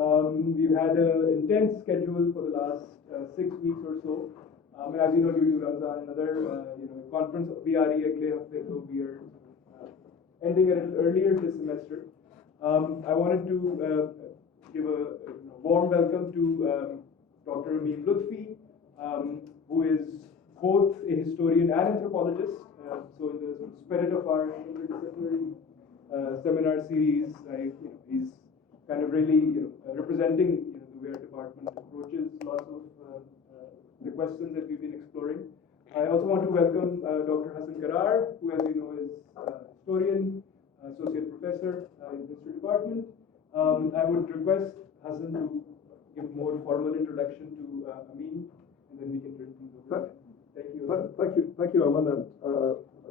We've had an intense schedule for the last 6 weeks or so. And as you know, due to Ramzan, another conference, BRE Agle Hafte, so we are ending it earlier this semester. I wanted to give a warm welcome to Dr. Ameem Lutfi, who is both a historian and anthropologist. So in the spirit of our interdisciplinary seminar series, he's kind of really representing the way our department approaches lots of the questions that we've been exploring. I also want to welcome Dr. Hassan Karar, who, as you know, is historian, associate professor in the history department. I would request Hassan to give a more formal introduction to Ameem, and then we can turn things over. Thank you. Thank you, Aman. And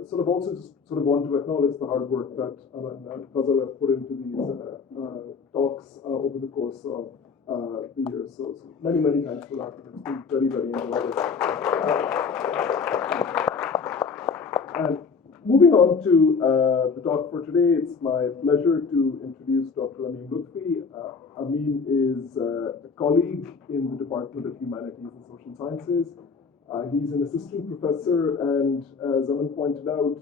sort of also just sort of want to acknowledge the hard work that Aman and Fazal have put into these talks over the course of the year. So many thanks for that. It's been very enjoyable. And moving on to the talk for today, it's my pleasure to introduce Dr. Ameem Lutfi. Ameem is a colleague in the Department of Humanities and Social Sciences. He's an assistant professor, and as Aman pointed out,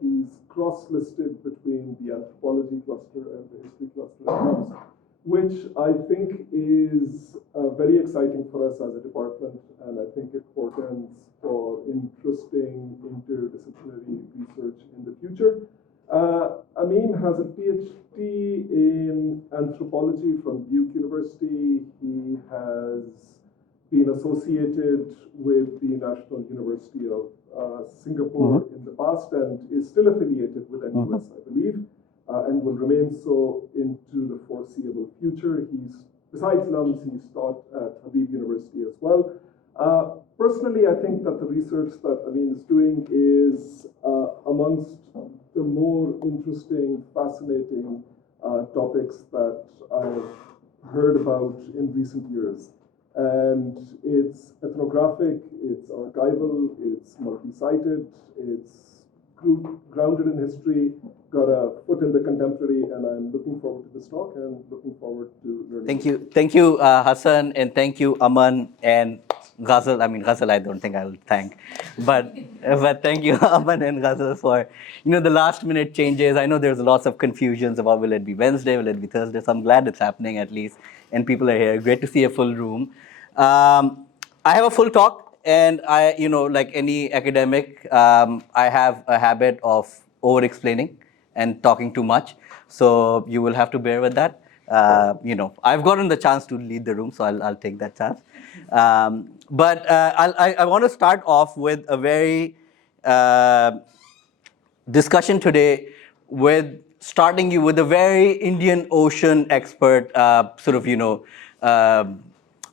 he's cross-listed between the anthropology cluster and the history cluster at LUMS, which I think is very exciting for us as a department, and I think it portends for interesting interdisciplinary research in the future. Ameem has a Ph.D. in anthropology from Duke University. He has been associated with the National University of Singapore in the past and is still affiliated with NUS, I believe, and will remain so into the foreseeable future. Besides LUMS, he's taught at Habib University as well. Personally, I think that the research that Ameem is doing is amongst the more interesting, fascinating topics that I've heard about in recent years. And it's ethnographic, it's archival, it's multi-sited, it's grounded in history, got a foot in the contemporary, and I'm looking forward to this talk and looking forward to learning. Thank you, Hassan, and thank you, Aman and Ghazal. I mean, Ghazal, I don't think I'll thank, but thank you, Aman and Ghazal, for the last minute changes. I know there's lots of confusions about will it be Wednesday, will it be Thursday. So I'm glad it's happening at least, and people are here. Great to see a full room. I have a full talk, and like any academic, I have a habit of over-explaining and talking too much. So you will have to bear with that. I've gotten the chance to lead the room, so I'll take that chance. But I want to start off with a very discussion today with starting you with a very Indian Ocean expert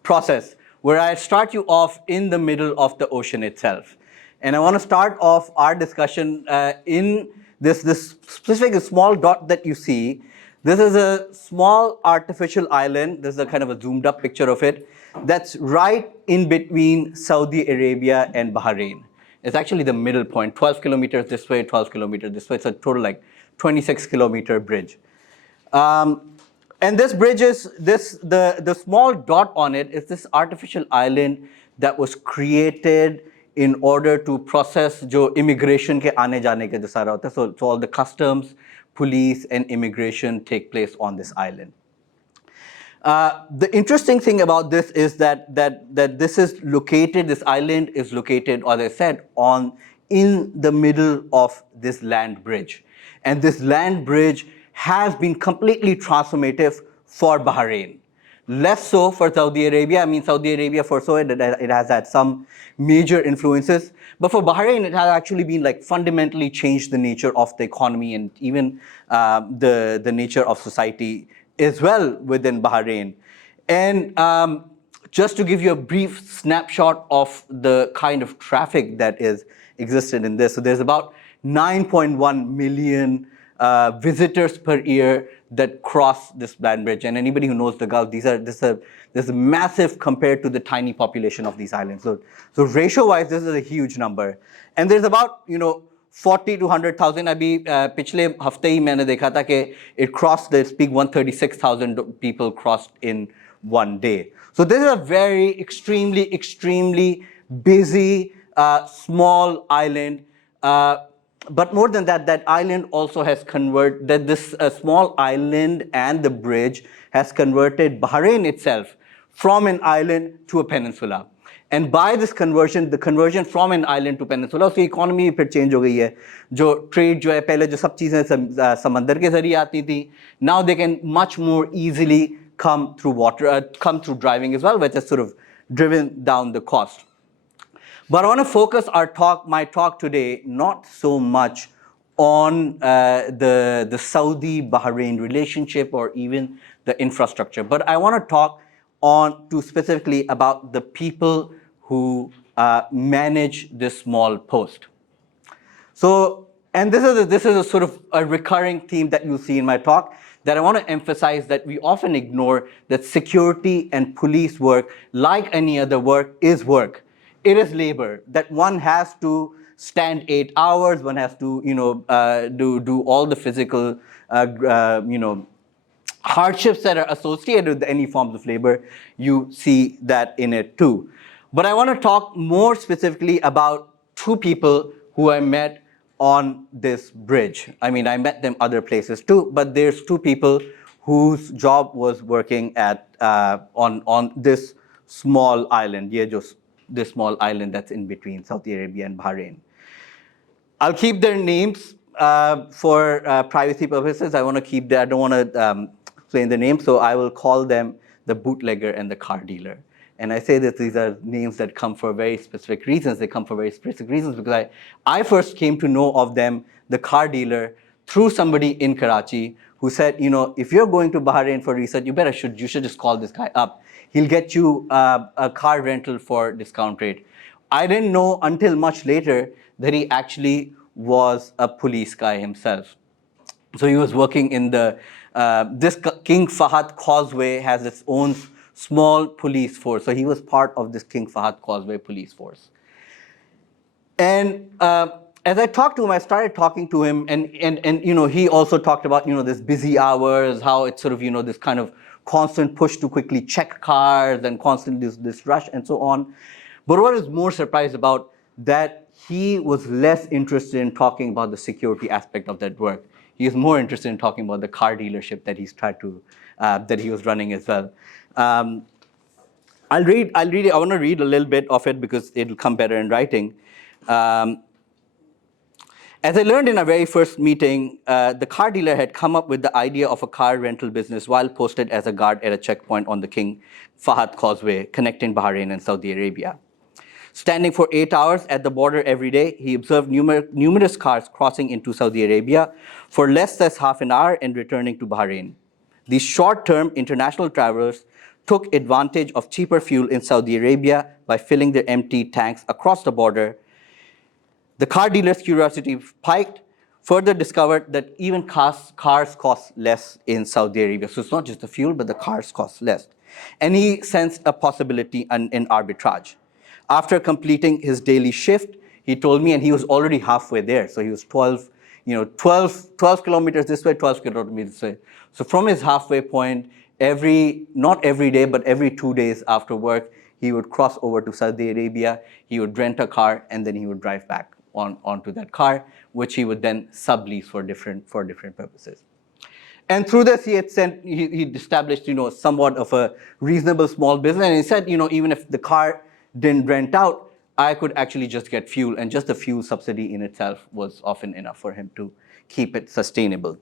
process, where I start you off in the middle of the ocean itself. And I want to start off our discussion in this specific small dot that you see. This is a small artificial island. This is a kind of a zoomed up picture of it. That's right in between Saudi Arabia and Bahrain. It's actually the middle point, 12 kilometers this way, 12 kilometers this way. It's a total like 26-kilometer bridge. And this bridge is the small dot on it is this artificial island that was created in order to process jo immigration ke aane jaane ke jo sara hota hai. So all the customs, police, and immigration take place on this island. The interesting thing about this is that this island is located, as I said, in the middle of this land bridge. And this land bridge has been completely transformative for Bahrain. Less so for Saudi Arabia. I mean, Saudi Arabia, for so it has had some major influences. But for Bahrain, it has actually been like fundamentally changed the nature of the economy and even the nature of society as well within Bahrain. And just to give you a brief snapshot of the kind of traffic that is existed in this. So there's about 9.1 million visitors per year that cross this land bridge. And anybody who knows the Gulf, this is massive compared to the tiny population of these islands. So ratio-wise, this is a huge number. And there's about 40 to 100,000. अभी पिछले हफ्ते ही मैंने देखा था कि it crossed this peak. 136,000 people crossed in one day. So this is a very extremely busy small island. But more than that, that island also has converted, that this small island and the bridge has converted Bahrain itself from an island to a peninsula. And by this conversion, the conversion from an island to peninsula, so economy फिर change हो गई है. जो trade जो है, पहले जो सब चीजें समंदर के जरिए आती थी, now they can much more easily come through water, come through driving as well, which has sort of driven down the cost. But I want to focus my talk today, not so much on the Saudi-Bahrain relationship or even the infrastructure, but I want to talk specifically about the people who manage this small post. So, and this is a sort of a recurring theme that you'll see in my talk, that I want to emphasize that we often ignore that security and police work, like any other work, is work. It is labor, that one has to stand 8 hours, one has to, do all the physical, hardships that are associated with any forms of labor. You see that in it too. But I want to talk more specifically about two people who I met on this bridge. I mean, I met them other places too, but there's two people whose job was working at on this small island. Yeah, just this small island that's in between Saudi Arabia and Bahrain. I'll keep their names for privacy purposes. I want to keep that. I don't want to explain the names, so I will call them the bootlegger and the car dealer. And I say that these are names that come for very specific reasons. They come for very specific reasons because I first came to know of them, the car dealer, through somebody in Karachi who said, if you're going to Bahrain for research, you should just call this guy up. He'll get you a car rental for discount rate. I didn't know until much later that he actually was a police guy himself. So he was working in this King Fahd Causeway has its own small police force. So he was part of this King Fahd Causeway police force. And as I talked to him, I started talking to him, and he also talked about this busy hours, how it's sort of this kind of constant push to quickly check cars and constantly this rush and so on. But what I was more surprised about, that he was less interested in talking about the security aspect of that work. He is more interested in talking about the car dealership that that he was running as well. I want to read a little bit of it because it'll come better in writing. As I learned in our very first meeting, the car dealer had come up with the idea of a car rental business while posted as a guard at a checkpoint on the King Fahd Causeway connecting Bahrain and Saudi Arabia. Standing for 8 hours at the border every day, he observed numerous cars crossing into Saudi Arabia for less than half an hour and returning to Bahrain. These short-term international travelers took advantage of cheaper fuel in Saudi Arabia by filling their empty tanks across the border. The car dealer's curiosity spiked, further discovered that even cars cost less in Saudi Arabia. So it's not just the fuel, but the cars cost less. And he sensed a possibility in arbitrage. After completing his daily shift, he told me, and he was already halfway there. So he was 12 kilometers this way, 12 kilometers this way. So from his halfway point, not every day, but every 2 days after work, he would cross over to Saudi Arabia, he would rent a car, and then he would drive back onto that car, which he would then sublease for different purposes. And through this, he established, somewhat of a reasonable small business. And he said, even if the car didn't rent out, I could actually just get fuel, and just the fuel subsidy in itself was often enough for him to keep it sustainable.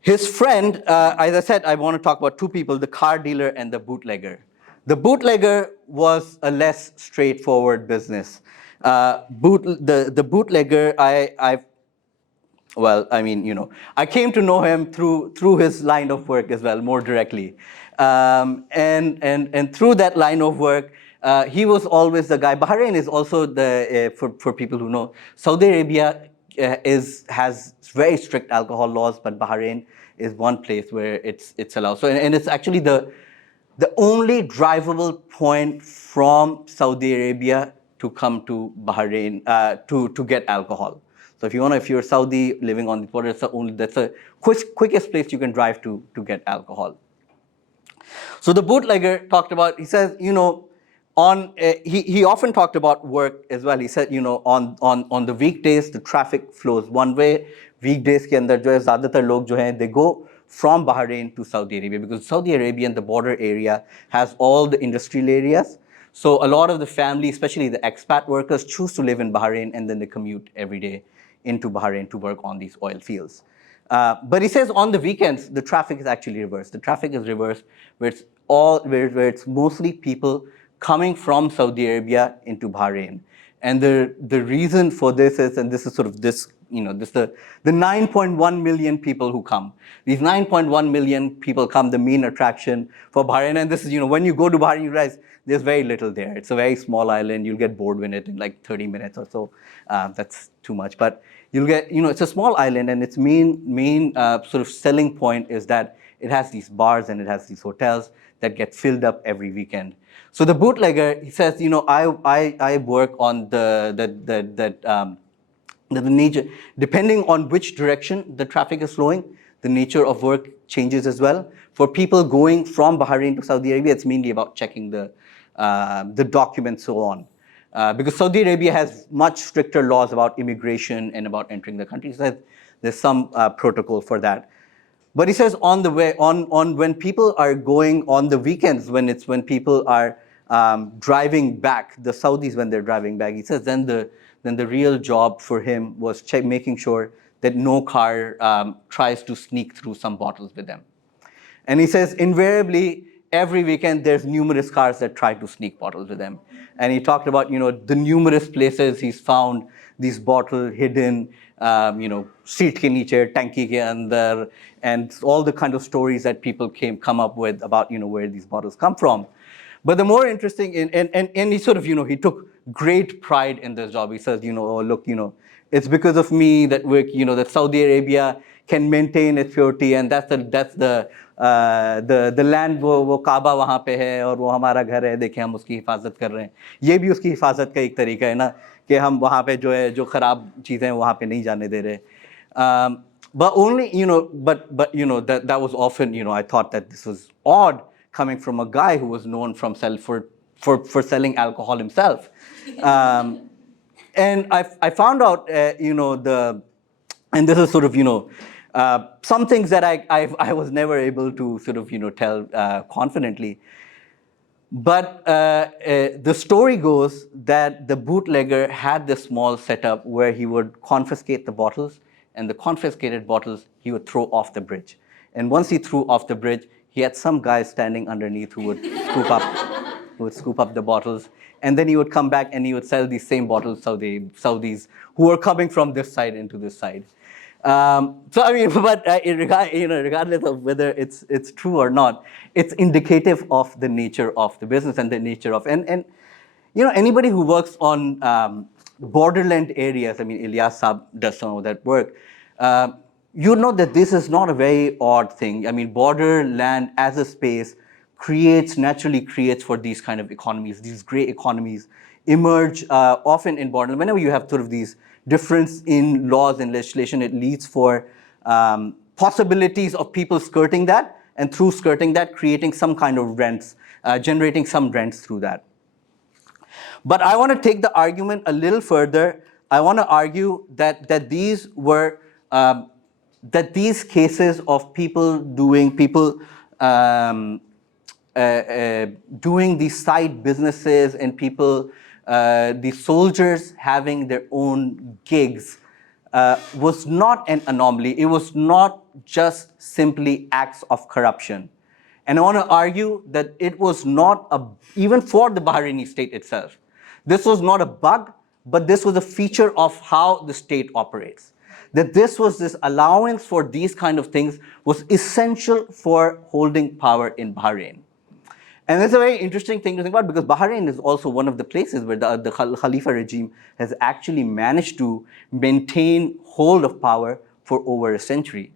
His friend, as I said, I want to talk about two people, the car dealer and the bootlegger. The bootlegger was a less straightforward business. The bootlegger, I came to know him through his line of work as well, more directly. And through that line of work, he was always the guy. Bahrain is also for people who know, Saudi Arabia has very strict alcohol laws, but Bahrain is one place where it's allowed. So and it's actually the only drivable point from Saudi Arabia to come to Bahrain to get alcohol. So if you're Saudi living on the border, that's the quickest place you can drive to get alcohol. So the bootlegger talked about, he says, he often talked about work as well. He said, on the weekdays, the traffic flows one way. Weekdays ke andar jo hai, zyadatar log jo hain, they go from Bahrain to Saudi Arabia, because Saudi Arabia and the border area has all the industrial areas. So a lot of the family, especially the expat workers, choose to live in Bahrain, and then they commute every day into Bahrain to work on these oil fields. But he says on the weekends, the traffic is actually reversed. The traffic is reversed where it's mostly people coming from Saudi Arabia into Bahrain. And the reason for this is, and this is sort of this, the 9.1 million people who come. These 9.1 million people come, the main attraction for Bahrain. And this is, when you go to Bahrain, you realize there's very little there. It's a very small island. You'll get bored with it in like 30 minutes or so. That's too much. But you'll get, it's a small island, and its main sort of selling point is that it has these bars and it has these hotels that get filled up every weekend. So the bootlegger, he says, I work on the nature, depending on which direction the traffic is flowing, the nature of work changes as well. For people going from Bahrain to Saudi Arabia, it's mainly about checking the documents, so on. Because Saudi Arabia has much stricter laws about immigration and about entering the country. So there's some protocol for that. But he says on the way, on when people are going on the weekends, when people are driving back, the Saudis when they're driving back, he says then the real job for him was making sure that no car tries to sneak through some bottles with them. And he says invariably every weekend there's numerous cars that try to sneak bottles with them. And he talked about the numerous places he's found these bottles hidden, seat ke niche, tanki ke andar, and all the kind of stories that people come up with about where these bottles come from. But the more interesting, and he sort of he took great pride in this job. He says, oh look, it's because of me that that Saudi Arabia can maintain its purity, and that's the land वो काबा वहाँ पे है और वो हमारा घर है, देखें हम उसकी हिफाजत कर रहे हैं. ये भी उसकी हिफाजत का एक तरीका है ना, कि हम वहाँ पे जो खराब चीज़ें वहाँ पे नहीं जाने दे रहे. But only that was often I thought that this was odd coming from a guy who was known for selling alcohol himself. And I found out and this is sort of some things that I was never able to sort of tell confidently. But the story goes that the bootlegger had this small setup where he would confiscate the bottles, and the confiscated bottles he would throw off the bridge. And once he threw off the bridge, he had some guy standing underneath who would scoop up the bottles, and then he would come back and he would sell these same bottles to the Saudis who were coming from this side into this side. So I mean, but regardless of whether it's true or not, it's indicative of the nature of the business and the nature of and anybody who works on borderland areas. I mean, Ilyas Saab does some of that work. You know that this is not a very odd thing. I mean, borderland as a space naturally creates for these kind of economies. These gray economies emerge often in borderland. Whenever you have sort of these difference in laws and legislation, it leads for possibilities of people skirting that, and through skirting that, creating some kind of rents, generating some rents through that. But I want to take the argument a little further. I want to argue that these were that these cases of people doing these side businesses and people, the soldiers having their own gigs, was not an anomaly. It was not just simply acts of corruption. And I want to argue that it was not even for the Bahraini state itself. This was not a bug, but this was a feature of how the state operates. That this allowance for these kind of things was essential for holding power in Bahrain. And it's a very interesting thing to think about, because Bahrain is also one of the places where the Khalifa regime has actually managed to maintain hold of power for over a century.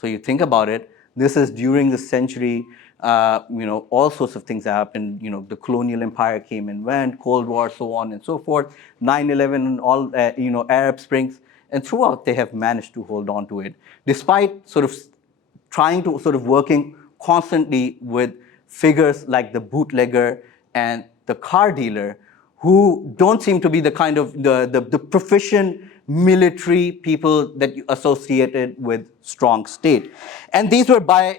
So you think about it, This is during the century, all sorts of things happened. The colonial empire came and went, Cold War, so on and so forth, 9/11, and all, Arab Springs. And throughout, they have managed to hold on to it, despite sort of trying to working constantly with figures like the bootlegger and the car dealer, who don't seem to be the kind of the proficient military people that you associated with strong state. And these were by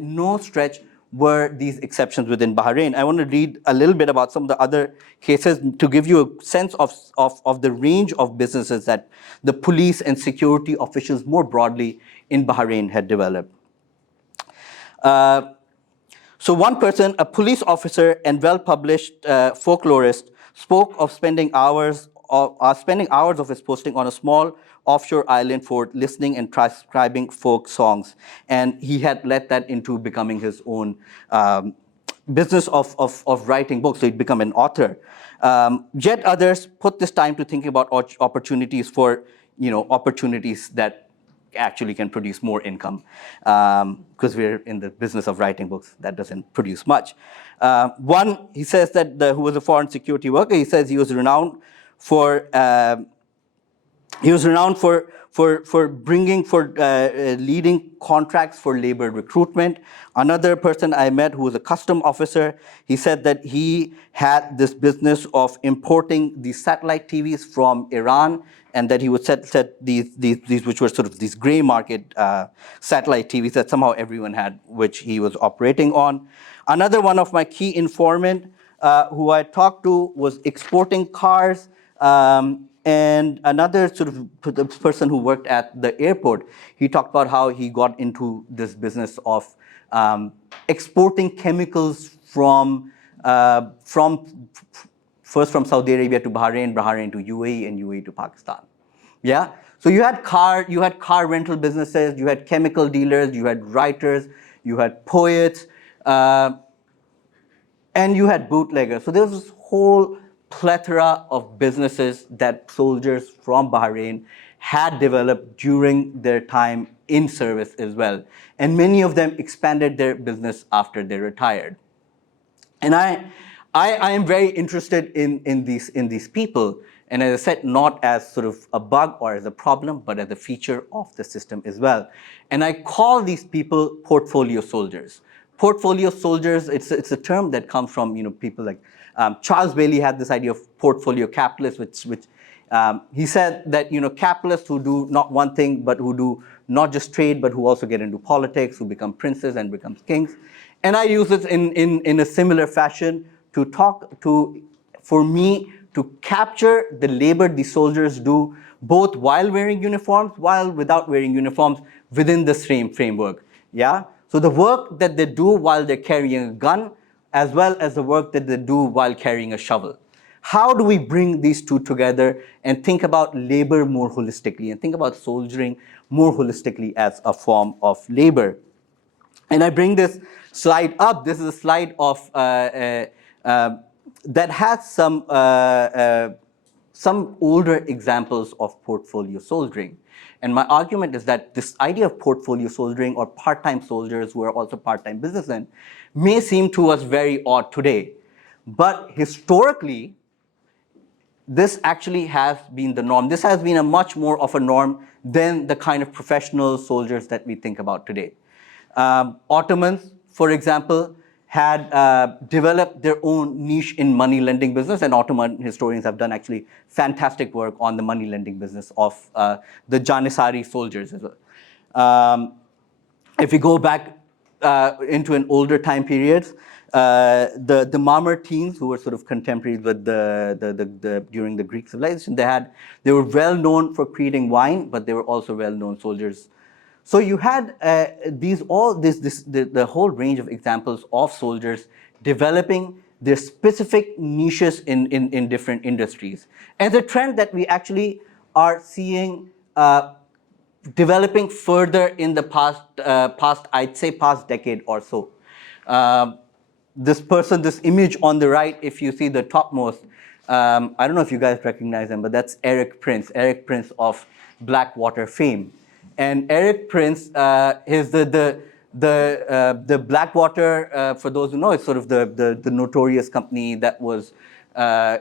no stretch were these exceptions within Bahrain. I want to read a little bit about some of the other cases to give you a sense of the range of businesses that the police and security officials more broadly in Bahrain had developed. So one person, a police officer and well-published folklorist, spoke of spending hours of his posting on a small offshore island fort, listening and transcribing folk songs. And he had led that into becoming his own business of writing books. So he'd become an author. Yet others put this time to thinking about opportunities opportunities that actually can produce more income, because we're in the business of writing books that doesn't produce much. One, he says that who was a foreign security worker, he says he was renowned for leading contracts for labor recruitment. Another person I met who was a custom officer, he said that he had this business of importing these satellite TVs from Iran, and that he would set these which were sort of these gray market satellite TVs that somehow everyone had, which he was operating on. Another one of my key informant who I talked to was exporting cars. And another sort of person who worked at the airport, he talked about how he got into this business of exporting chemicals from first from Saudi Arabia to Bahrain, Bahrain to UAE, and UAE to Pakistan. Yeah. So you had car rental businesses, you had chemical dealers, you had writers, you had poets, and you had bootleggers. So there was this whole plethora of businesses that soldiers from Bahrain had developed during their time in service as well. And many of them expanded their business after they retired. And I am very interested in these people. And as I said, not as sort of a bug or as a problem, but as a feature of the system as well. And I call these people portfolio soldiers. Portfolio soldiers, it's a term that comes from people like Charles Bailey had this idea of portfolio capitalists, which he said that capitalists who do not one thing, but who do not just trade, but who also get into politics, who become princes and become kings. And I use it in a similar fashion for me to capture the labor these soldiers do, both while wearing uniforms, while without wearing uniforms, within the same framework. Yeah. So the work that they do while they're carrying a gun, as well as the work that they do while carrying a shovel. How do we bring these two together and think about labor more holistically and think about soldiering more holistically as a form of labor? And I bring this slide up. This is a slide of that has some older examples of portfolio soldiering. And my argument is that this idea of portfolio soldiering or part-time soldiers who are also part-time businessmen may seem to us very odd today. But historically, this actually has been the norm. This has been a much more of a norm than the kind of professional soldiers that we think about today. Ottomans, for example, had developed their own niche in money lending business, and Ottoman historians have done actually fantastic work on the money lending business of the Janissary soldiers as well. If we go back into an older time period, the Mamertines, who were sort of contemporaries with during the Greek civilization, they were well known for creating wine, but they were also well known soldiers. So you had the whole range of examples of soldiers developing their specific niches in different industries. And the trend that we actually are seeing developing further in the past decade or so. This image on the right, if you see the topmost, I don't know if you guys recognize him, but that's Eric Prince of Blackwater fame. And Eric Prince is the Blackwater, for those who know, it's sort of the notorious company that was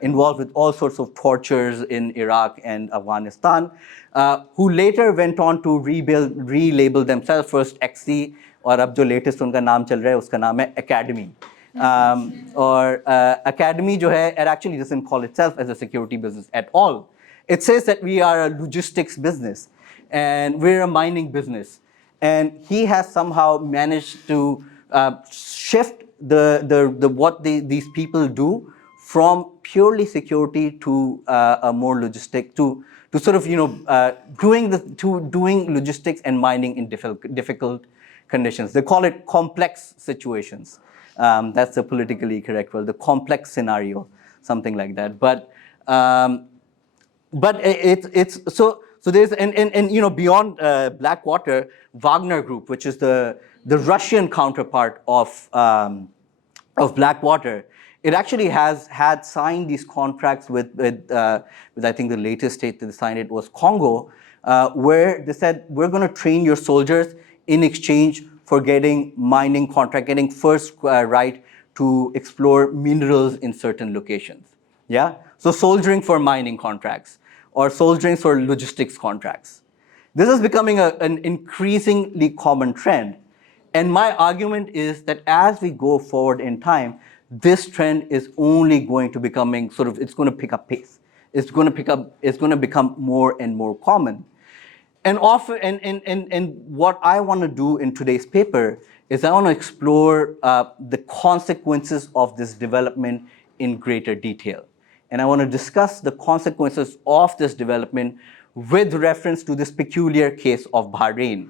involved with all sorts of tortures in Iraq and Afghanistan, who later went on to relabel themselves first XC, और अब जो latest उनका नाम चल रहा है उसका नाम है Academy. Or Academy जो है, it actually doesn't call itself as a security business at all. It says that we are a logistics business and we're a mining business. And he has somehow managed to shift what these people do from purely security to a more logistic, to sort of, doing logistics and mining in difficult conditions. They call it complex situations. That's the politically correct word, the complex scenario, something like that. But it's so there's and beyond Blackwater, Wagner Group, which is the Russian counterpart of Blackwater, it actually has had signed these contracts with I think the latest state that they signed it was Congo, where they said we're going to train your soldiers in exchange for getting mining contract, getting first right to explore minerals in certain locations. Yeah, so soldiering for mining contracts or soldiering for logistics contracts. This is becoming an increasingly common trend. And my argument is that as we go forward in time, this trend is only going to becoming sort of, it's going to pick up pace. It's going to become more and more common. And often, and what I want to do in today's paper is I want to explore the consequences of this development in greater detail. And I want to discuss the consequences of this development with reference to this peculiar case of Bahrain.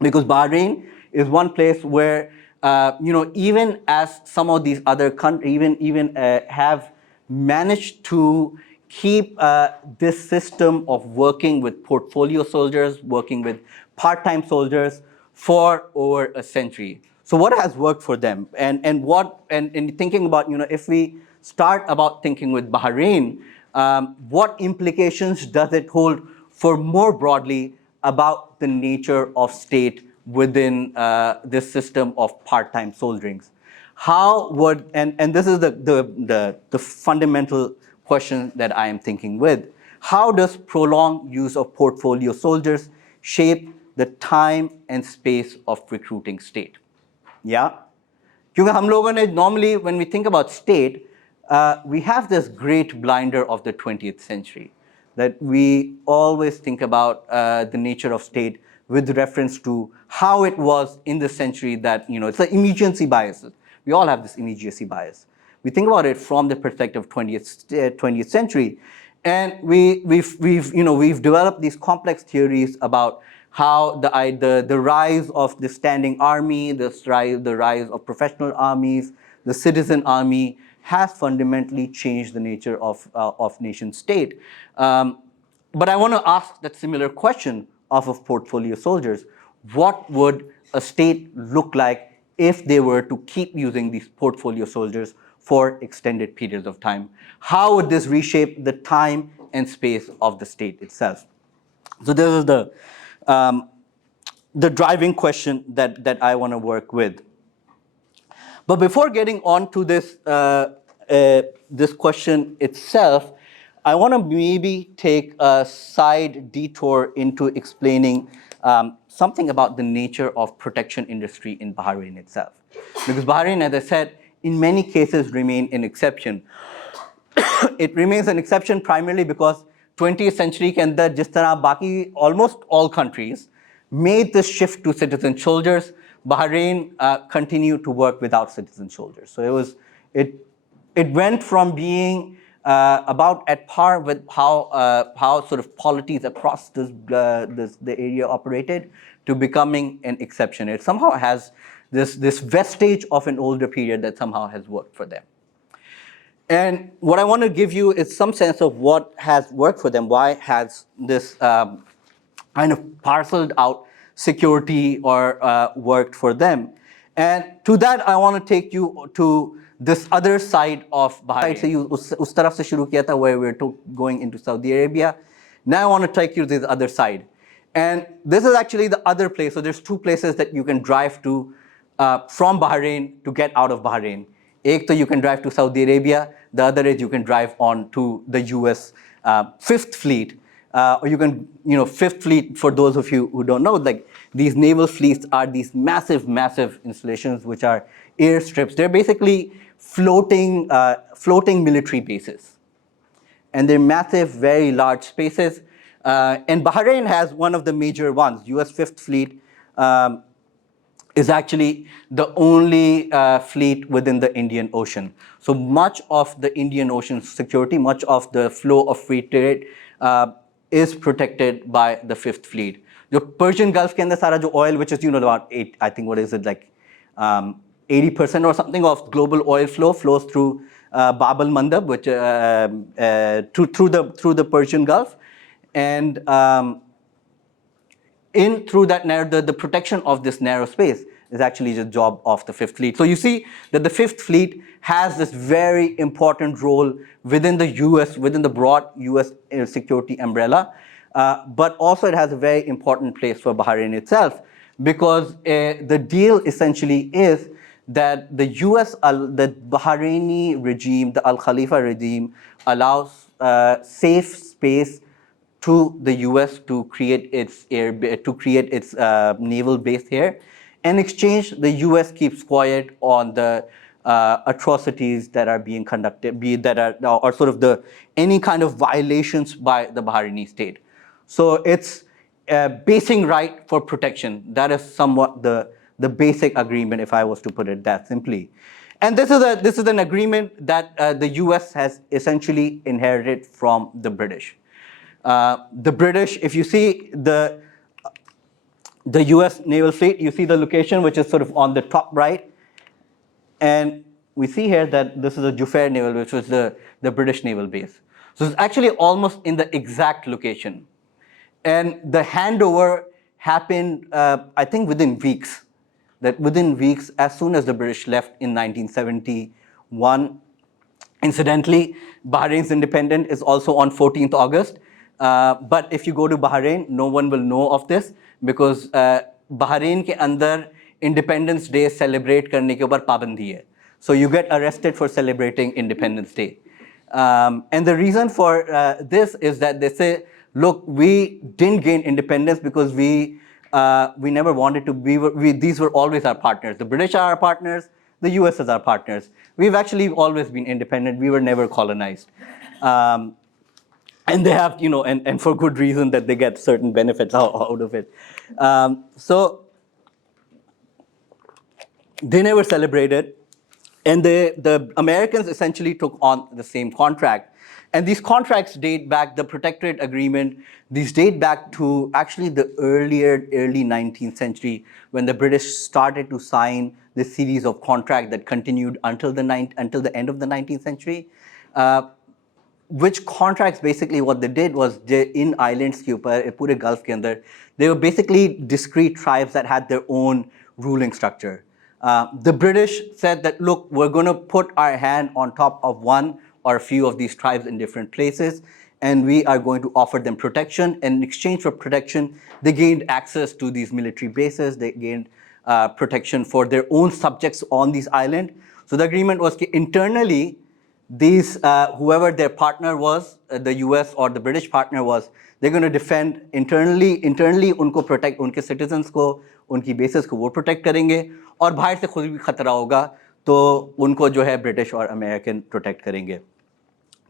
Because Bahrain is one place where, even as some of these other countries even have managed to keep this system of working with portfolio soldiers, working with part-time soldiers for over a century. So what has worked for them? And thinking about, if we start about thinking with Bahrain, what implications does it hold for more broadly about the nature of state within this system of part-time soldierings? How would, and this is the fundamental question that I am thinking with, how does prolonged use of portfolio soldiers shape the time and space of recruiting state? Yeah? Because हम लोगों ने normally, when we think about state, we have this great blinder of the 20th century, that we always think about the nature of state with reference to how it was in the century that, it's the immediacy biases. We all have this immediacy bias. We think about it from the perspective of 20th century, and we've developed these complex theories about how the rise of the standing army, the rise of professional armies, the citizen army has fundamentally changed the nature of nation state. But I want to ask that similar question of portfolio soldiers. What would a state look like if they were to keep using these portfolio soldiers for extended periods of time? How would this reshape the time and space of the state itself? So this is the driving question that I want to work with. But before getting on to this, this question itself, I want to maybe take a side detour into explaining something about the nature of protection industry in Bahrain itself. Because Bahrain, as I said, in many cases remain an exception. It remains an exception primarily because 20th century के अंदर जिस तरह बाकी almost all countries made the shift to citizen soldiers, Bahrain continued to work without citizen soldiers. So it went from being about at par with how sort of polities across the area operated to becoming an exception. It somehow has this vestige of an older period that somehow has worked for them. And what I want to give you is some sense of what has worked for them. Why has this kind of parceled out security or worked for them? And to that, I want to take you to this other side of Bahrain. So us taraf se shuru kiya tha, where we're going into Saudi Arabia. Now I want to take you to the other side. And this is actually the other place. So there's two places that you can drive to from Bahrain to get out of Bahrain. Ek to you can drive to Saudi Arabia. The other is you can drive on to the US Fifth Fleet. Or you can, Fifth Fleet, for those of you who don't know, like these naval fleets are these massive, massive installations which are airstrips. They're basically floating military bases. And they're massive, very large spaces. And Bahrain has one of the major ones. US Fifth Fleet is actually the only fleet within the Indian Ocean. So much of the Indian Ocean security, much of the flow of free trade is protected by the Fifth Fleet. The Persian Gulf ke andar sara jo oil, which is, about 80% or something of global oil flow flows through Bab al-Mandab, which through the Persian Gulf, and through that the protection of this narrow space is actually the job of the Fifth Fleet. So you see that the Fifth Fleet has this very important role within the U.S., within the broad U.S. security umbrella, but also it has a very important place for Bahrain itself, because the deal essentially is that the the Bahraini regime, the Al Khalifa regime, allows safe space to the U.S. to create its naval base here. In exchange, the U.S. keeps quiet on the atrocities that are being conducted, or sort of any kind of violations by the Bahraini state. So it's a basic right for protection. That is somewhat the basic agreement, if I was to put it that simply. And this is an agreement that the US has essentially inherited from the British. The British, if you see the US naval fleet, you see the location, which is sort of on the top right. And we see here that this is a Jufair naval, which was the British naval base. So it's actually almost in the exact location. And the handover happened, I think, within weeks. As soon as the British left in 1971. Incidentally, Bahrain's independence is also on 14th August. But if you go to Bahrain, no one will know of this, because Bahrain ke andar Independence Day celebrate karne ke upar pabandi hai. So you get arrested for celebrating Independence Day. And the reason for this is that they say, look, we didn't gain independence because we never wanted to. These were always our partners. The British are our partners. The US is our partners. We've actually always been independent. We were never colonized. And they have, and for good reason that they get certain benefits out of it. So they never celebrated. And the Americans essentially took on the same contract. And these contracts date back, the Protectorate Agreement, these date back to actually the early 19th century, when the British started to sign this series of contracts that continued until the end of the 19th century. Which contracts, basically what they did was, in islands ke upar, pure Gulf ke andar, they were basically discrete tribes that had their own ruling structure. The British said that, look, we're going to put our hand on top of one or a few of these tribes in different places, and we are going to offer them protection. And in exchange for protection, they gained access to these military bases. They gained protection for their own subjects on these islands. So the agreement was internally, these whoever their partner was, the US or the British partner was, they're going to defend internally unko protect, unke citizens ko, unki bases ko wo protect karenge, aur bahar se khud bhi khatra hoga to unko jo hai British or American protect karenge.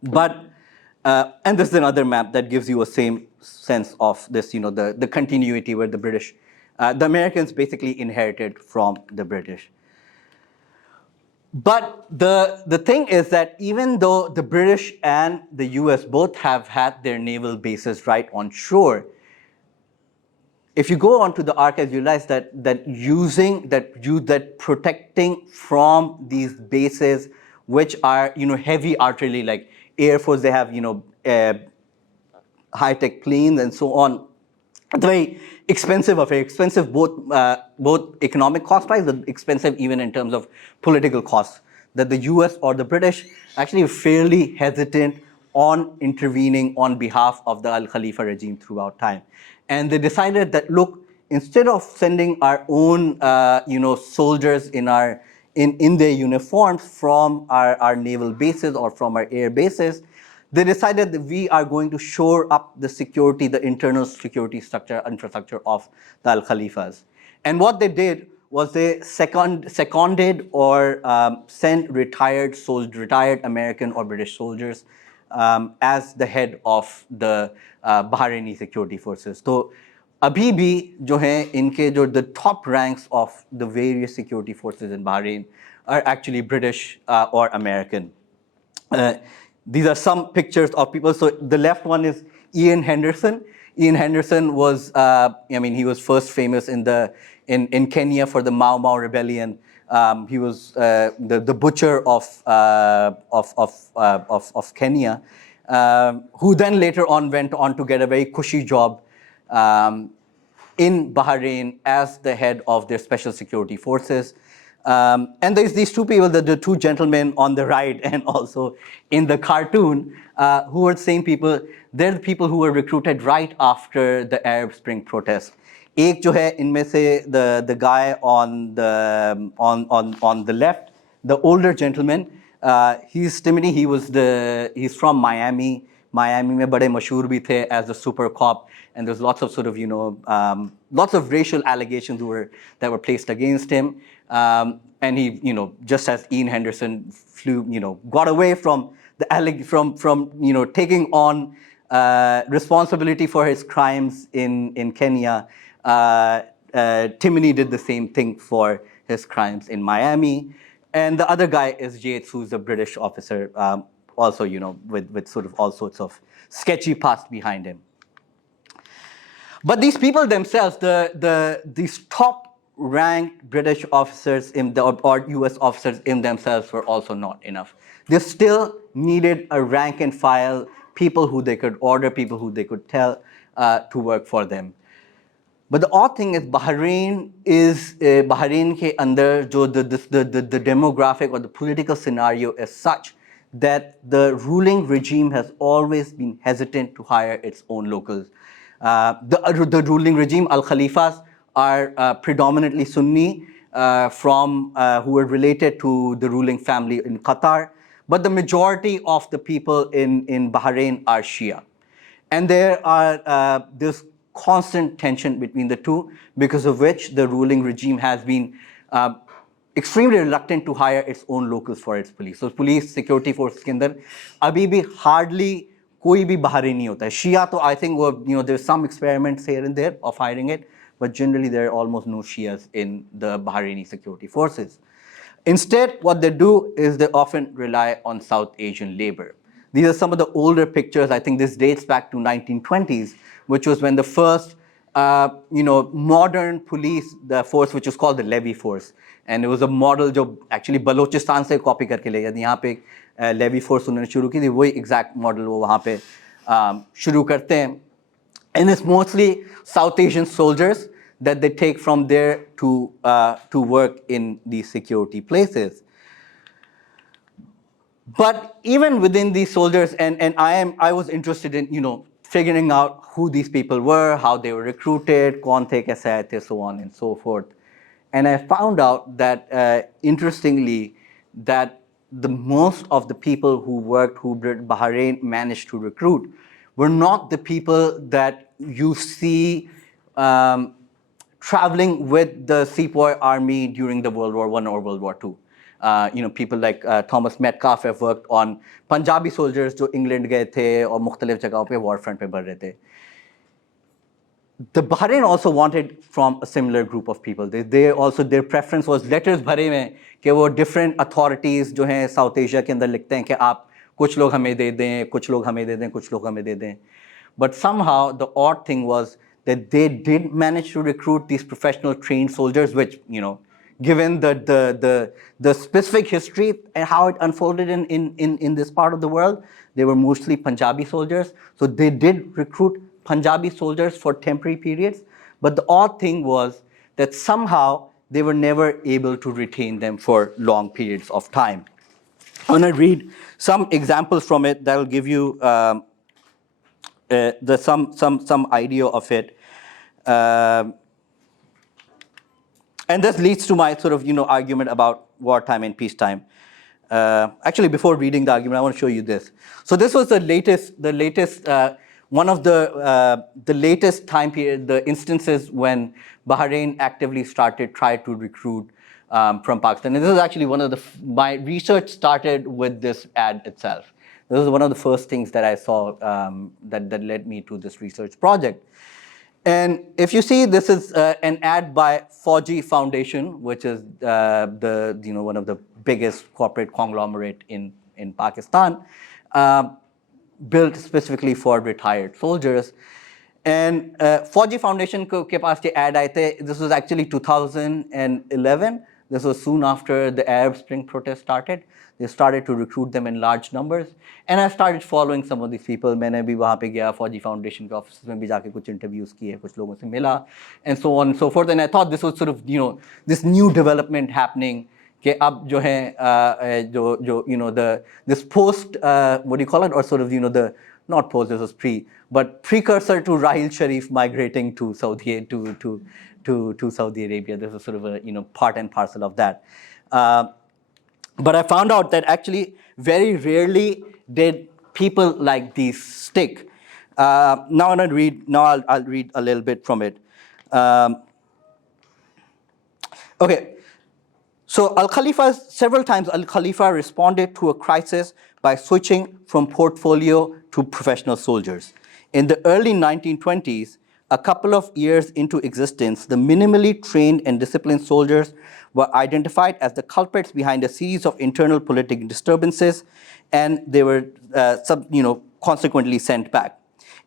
But and this is another map that gives you a same sense of this, the continuity where the Americans basically inherited from the British. But the thing is that even though the British and the US both have had their naval bases right on shore, if you go onto the archives, you realize that protecting from these bases, which are heavy artillery, like Air Force, they have high-tech planes and so on. It's very expensive affair, expensive both economic cost-wise, but expensive even in terms of political costs. That the US or the British actually are fairly hesitant on intervening on behalf of the Al Khalifa regime throughout time. And they decided that, look, instead of sending our own soldiers in their uniforms from our naval bases or from our air bases, they decided that we are going to shore up the security, the internal security infrastructure of the Al-Khalifas. And what they did was they seconded or sent retired American or British soldiers as the head of the Bahraini security forces. So, अभी भी जो हैं इनके जो the top ranks of the various security forces in Bahrain are actually British or American. These are some pictures of people. So the left one is Ian Henderson. Ian Henderson was, he was first famous in Kenya for the Mau Mau rebellion. He was the butcher of Kenya, who then later on went on to get a very cushy job in Bahrain as the head of their special security forces. And there's these two people, the two gentlemen on the right and also in the cartoon, who are the same people. They're the people who were recruited right after the Arab Spring protest. एक जो है इनमें से the guy on the left, the older gentleman, he's Timothy. He's from Miami. Miami में बड़े मशहूर भी थे as a super cop, and there's lots of lots of racial allegations that were placed against him. And he, just as Ian Henderson got away from taking on responsibility for his crimes in Kenya, Timony did the same thing for his crimes in Miami. And the other guy is Yates, who's a British officer, also, with sort of all sorts of sketchy past behind him. But these people themselves, these top-ranked British officers or US officers in themselves were also not enough. They still needed a rank and file, people who they could order, people who they could tell to work for them. But the odd thing is Bahrain ke andar jo the demographic or the political scenario is such that the ruling regime has always been hesitant to hire its own locals. The ruling regime, Al-Khalifas, are predominantly Sunni who are related to the ruling family in Qatar, but the majority of the people in Bahrain are Shia. And there's constant tension between the two, because of which the ruling regime has been extremely reluctant to hire its own locals for its police. So police security forces के अंदर अभी भी hardly कोई भी बाहरी नहीं होता है. Shia तो I think there's some experiments here and there of hiring it, but generally there are almost no Shias in the Bahraini security forces. Instead, what they do is they often rely on South Asian labor. These are some of the older pictures. I think this dates back to 1920s, which was when the first modern police force, which was called the levy force. And it was a model जो actually Balochistan से copy करके ले गया. यहाँ पे levy force उन्होंने शुरू की थी, वही exact model वो वहाँ पे शुरू करते हैं. And it's mostly South Asian soldiers that they take from there to work in these security places. But even within these soldiers, and I was interested in figuring out who these people were, how they were recruited, kaun the, kaise aaye the, so on and so forth. And I found out that interestingly, that the most of the people who Bahrain managed to recruit were not the people that you see traveling with the Sepoy army during the World War I or World War II. People like Thomas Metcalfe have worked on Punjabi soldiers जो England गए थे और मुख्तलिफ जगहों पे war front पे बढ़ रहे थे. The Bahrain also wanted from a similar group of people. They also, their preference was letters भरे में कि वो different authorities जो हैं South Asia के अंदर लिखते हैं कि आप कुछ लोग हमें दे दें, कुछ लोग हमें दे दें, कुछ लोग हमें दे दें. But somehow the odd thing was that they did manage to recruit these professional trained soldiers, which given the specific history and how it unfolded in this part of the world, they were mostly Punjabi soldiers. So they did recruit Punjabi soldiers for temporary periods. But the odd thing was that somehow they were never able to retain them for long periods of time. I'm going to read some examples from it that will give you some idea of it. And this leads to my sort of, argument about wartime and peacetime. Actually, before reading the argument, I want to show you this. So this was the latest, one of the latest time period, the instances when Bahrain actively tried to recruit from Pakistan. And this is actually one of my research started with this ad itself. This is one of the first things that I saw that led me to this research project. And if you see, this is an ad by Fauji Foundation, which is one of the biggest corporate conglomerate in Pakistan, built specifically for retired soldiers. And Fauji Foundation ke paas ye ad aaye the. This was actually 2011. This was soon after the Arab Spring protest started. They started to recruit them in large numbers. And I started following some of these people. मैंने भी वहाँ पे गया Fauji Foundation के offices में भी जाके कुछ interviews किए, कुछ लोगों से मिला, and so on and so forth. And I thought this was sort of, this new development happening. कि अब जो है this post what do you call it, or sort of the not post, this was but precursor to Rahil Sharif migrating to Saudi to Saudi Arabia. This is sort of a part and parcel of that. But I found out that actually very rarely did people like these stick. Now I'll read a little bit from it. Okay. So several times Al-Khalifa responded to a crisis by switching from portfolio to professional soldiers. In the early 1920s, a couple of years into existence, the minimally trained and disciplined soldiers were identified as the culprits behind a series of internal political disturbances, and they were consequently sent back.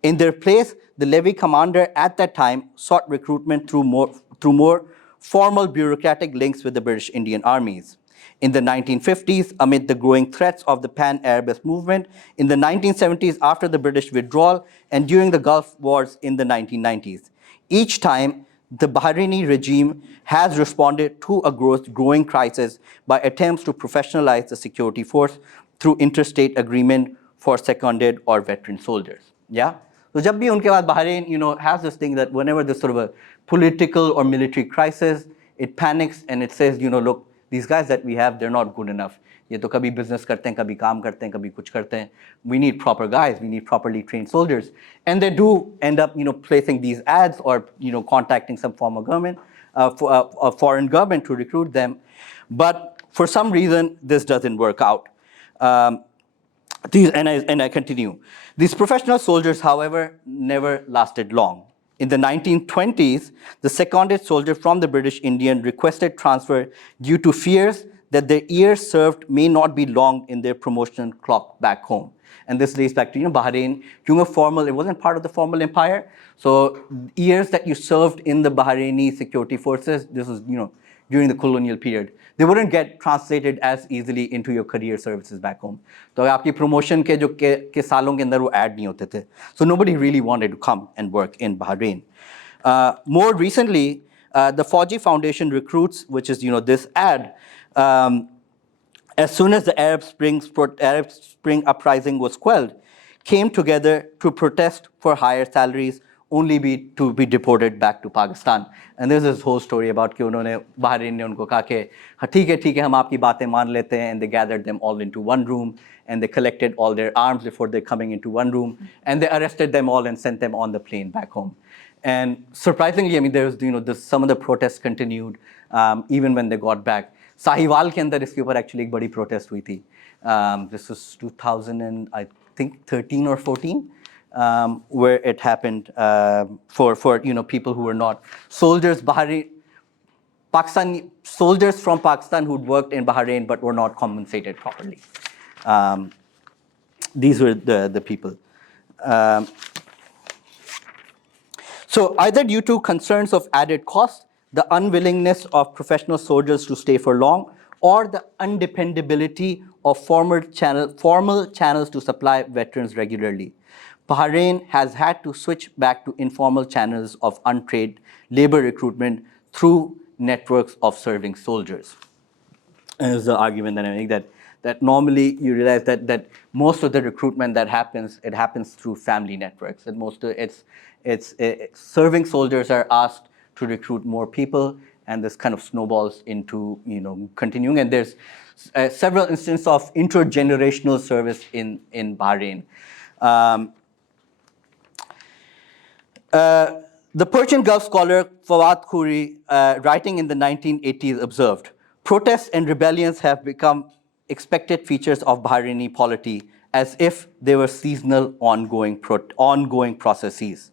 In their place, the levy commander at that time sought recruitment through more formal bureaucratic links with the British Indian armies. In the 1950s, amid the growing threats of the Pan-Arabist movement, in the 1970s after the British withdrawal, and during the Gulf Wars in the 1990s. Each time, the Bahraini regime has responded to a growing crisis by attempts to professionalize the security force through interstate agreement for seconded or veteran soldiers. Yeah? So जब भी उनके बाद Bahrain, has this thing that whenever there's sort of a political or military crisis, it panics and it says, look, these guys that we have, they're not good enough. ये तो कभी business करते हैं, कभी काम करते हैं, कभी कुछ करते हैं. We need proper guys. We need properly trained soldiers. And they do end up, placing these ads or, contacting some former government, a foreign government to recruit them. But for some reason, this doesn't work out. And I continue. These professional soldiers, however, never lasted long. In the 1920s, the seconded soldier from the British Indian requested transfer due to fears that their years served may not be long in their promotional clock back home. And this relates back to Bahrain. It wasn't part of the formal empire. So years that you served in the Bahraini security forces, this was during the colonial period, they wouldn't get translated as easily into your career services back home. So आपकी promotion के सालों के अंदर वो add नहीं होते थे. So nobody really wanted to come and work in Bahrain. More recently, the Fauji Foundation recruits, which is this ad, as soon as the Arab Spring uprising was quelled, came together to protest for higher salaries, only to be deported back to Pakistan. And there's this whole story about कि उन्होंने Bahrain ने उनको कहा कि ठीक है हम आपकी बातें मान लेते हैं, and they gathered them all into one room and they collected all their arms before they're coming into one room, and they arrested them all and sent them on the plane back home. And surprisingly, there's some of the protests continued even when they got back. Sahiwal के अंदर इसके ऊपर actually एक बड़ी protest हुई थी. This was 2013 or 14. Where it happened for people who were not soldiers, soldiers from Pakistan who'd worked in Bahrain but were not compensated properly. These were the people. So either due to concerns of added cost, the unwillingness of professional soldiers to stay for long, or the undependability of formal channels to supply veterans regularly, Bahrain has had to switch back to informal channels of untrained labor recruitment through networks of serving soldiers. And this is the argument that I make, that normally you realize that most of the recruitment that happens, it happens through family networks. And Serving soldiers are asked to recruit more people, and this kind of snowballs into continuing. And there's several instances of intergenerational service in Bahrain. The Persian Gulf scholar Fawad Khoury, writing in the 1980s, observed, protests and rebellions have become expected features of Bahraini polity, as if they were seasonal ongoing processes.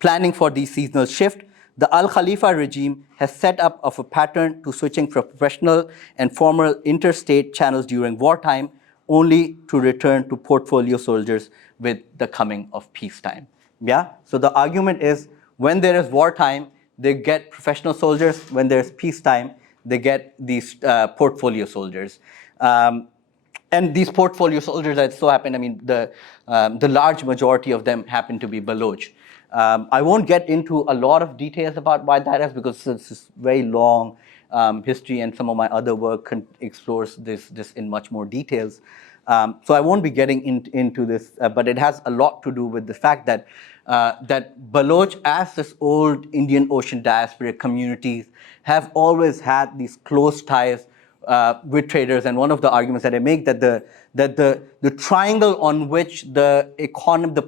Planning for the seasonal shift, the Al Khalifa regime has set up a pattern to switching from professional and formal interstate channels during wartime, only to return to portfolio soldiers with the coming of peacetime. Yeah? So the argument is, when there is wartime, they get professional soldiers. When there's peacetime, they get these portfolio soldiers. And these portfolio soldiers, that so happen, the large majority of them happen to be Baloch. I won't get into a lot of details about why that is, because it's a very long history, and some of my other work explores this in much more details. So I won't be getting into this, but it has a lot to do with the fact that Baloch, as this old Indian Ocean diasporic communities, have always had these close ties with traders. And one of the arguments that I make, that the triangle on which the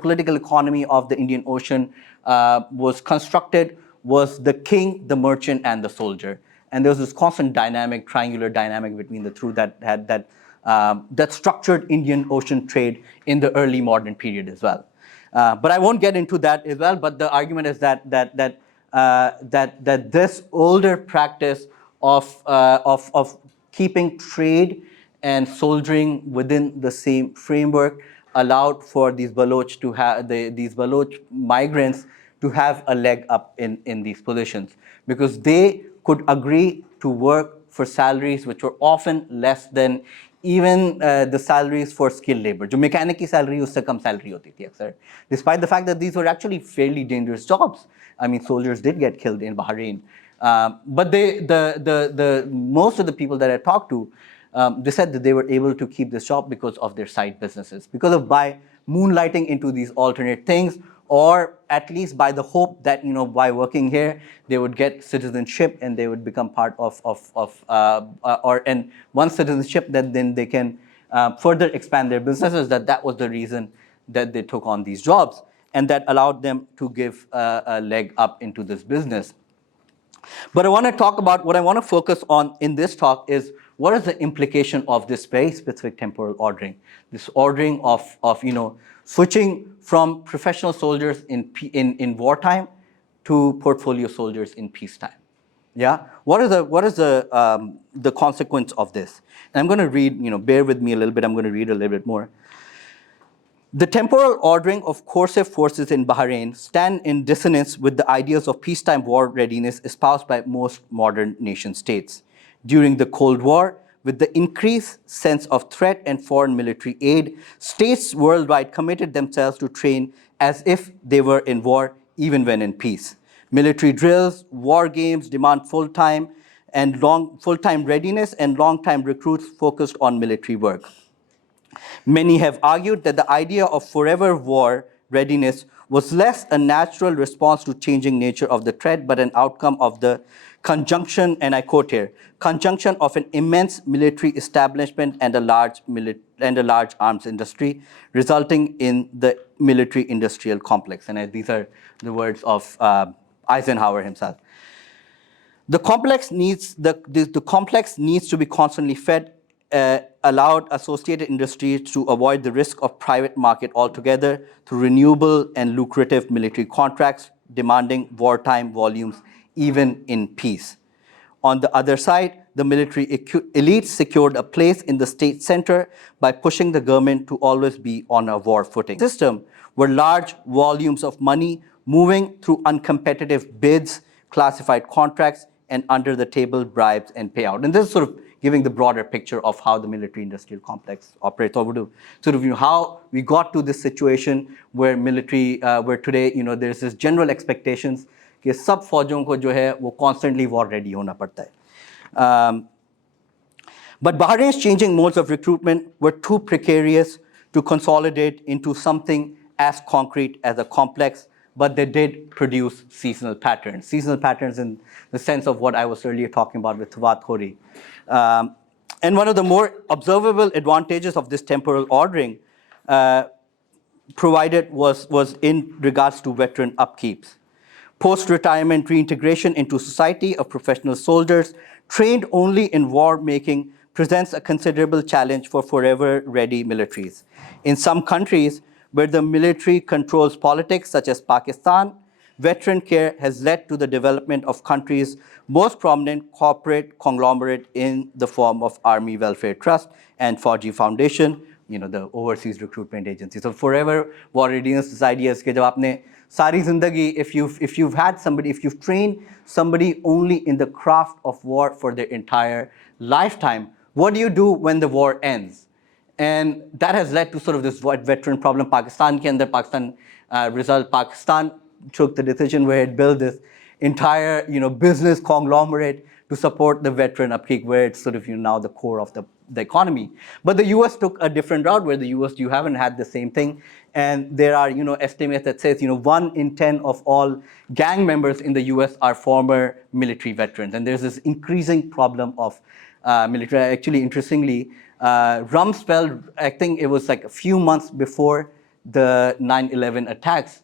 political economy of the Indian Ocean was constructed was the king, the merchant, and the soldier. And there was this constant triangular dynamic between the two that structured Indian Ocean trade in the early modern period as well. But I won't get into that as well. But the argument is that this older practice of keeping trade and soldiering within the same framework allowed for these Baloch to have these Baloch migrants to have a leg up in these positions, because they could agree to work for salaries which were often less than even the salaries for skilled labor. जो mechanic की salary उससे कम salary होती थी अक्सर, despite the fact that these were actually fairly dangerous jobs. I mean, soldiers did get killed in Bahrain, but most of the people that I talked to, they said that they were able to keep this job because of their side businesses, because of by moonlighting into these alternate things, or at least by the hope that by working here they would get citizenship and they would become part of and once citizenship, then they can further expand their businesses. That was the reason that they took on these jobs, and that allowed them to give a leg up into this business. But I want to talk about, what I want to focus on in this talk is, what is the implication of this very specific temporal ordering? This ordering of switching from professional soldiers in wartime to portfolio soldiers in peacetime. Yeah, what is the consequence of this? And I'm going to read. Bear with me a little bit. I'm going to read a little bit more. The temporal ordering of coercive forces in Bahrain stand in dissonance with the ideas of peacetime war readiness espoused by most modern nation states. During the Cold War, with the increased sense of threat and foreign military aid, states worldwide committed themselves to train as if they were in war, even when in peace. Military drills, war games demand full-time readiness, and long-time recruits focused on military work. Many have argued that the idea of forever war readiness was less a natural response to changing nature of the threat, but an outcome of the conjunction, and I quote here, conjunction of an immense military establishment and a large arms industry, resulting in the military-industrial complex. And these are the words of Eisenhower himself. The complex needs to be constantly fed, allowed associated industries to avoid the risk of private market altogether through renewable and lucrative military contracts demanding wartime volumes even in peace. On the other side, the military elite secured a place in the state center by pushing the government to always be on a war footing. The system were large volumes of money moving through uncompetitive bids, classified contracts, and under-the-table bribes and payout. And this is sort of giving the broader picture of how the military-industrial complex operates, or sort of how we got to this situation where where today there's this general expectations कि सब फौजों को जो है वो constantly war ready होना पड़ता है. But Bahrain's changing modes of recruitment were too precarious to consolidate into something as concrete as a complex but they did produce seasonal patterns in the sense of what I was earlier talking about with Tawat Khori. And one of the more observable advantages of this temporal ordering provided was in regards to veteran upkeeps. Post-retirement reintegration into society of professional soldiers trained only in war making presents a considerable challenge for forever ready militaries. In some countries where the military controls politics, such as Pakistan, veteran care has led to the development of countries' most prominent corporate conglomerate in the form of Army Welfare Trust and Fauji Foundation, the overseas recruitment agency. So forever war readiness society is ke jab aapne sari zindagi, if you've trained somebody only in the craft of war for their entire lifetime, what do you do when the war ends? And that has led to sort of this veteran problem. Pakistan Pakistan took the decision where it built this entire business conglomerate to support the veteran upkeep, where it's sort of now the core of the economy. But the US took a different route, where the US, you haven't had the same thing. And there are estimates that says 1 in 10 of all gang members in the US are former military veterans. And there's this increasing problem of military. Actually, interestingly, Rumsfeld, I think it was like a few months before the 9/11 attacks,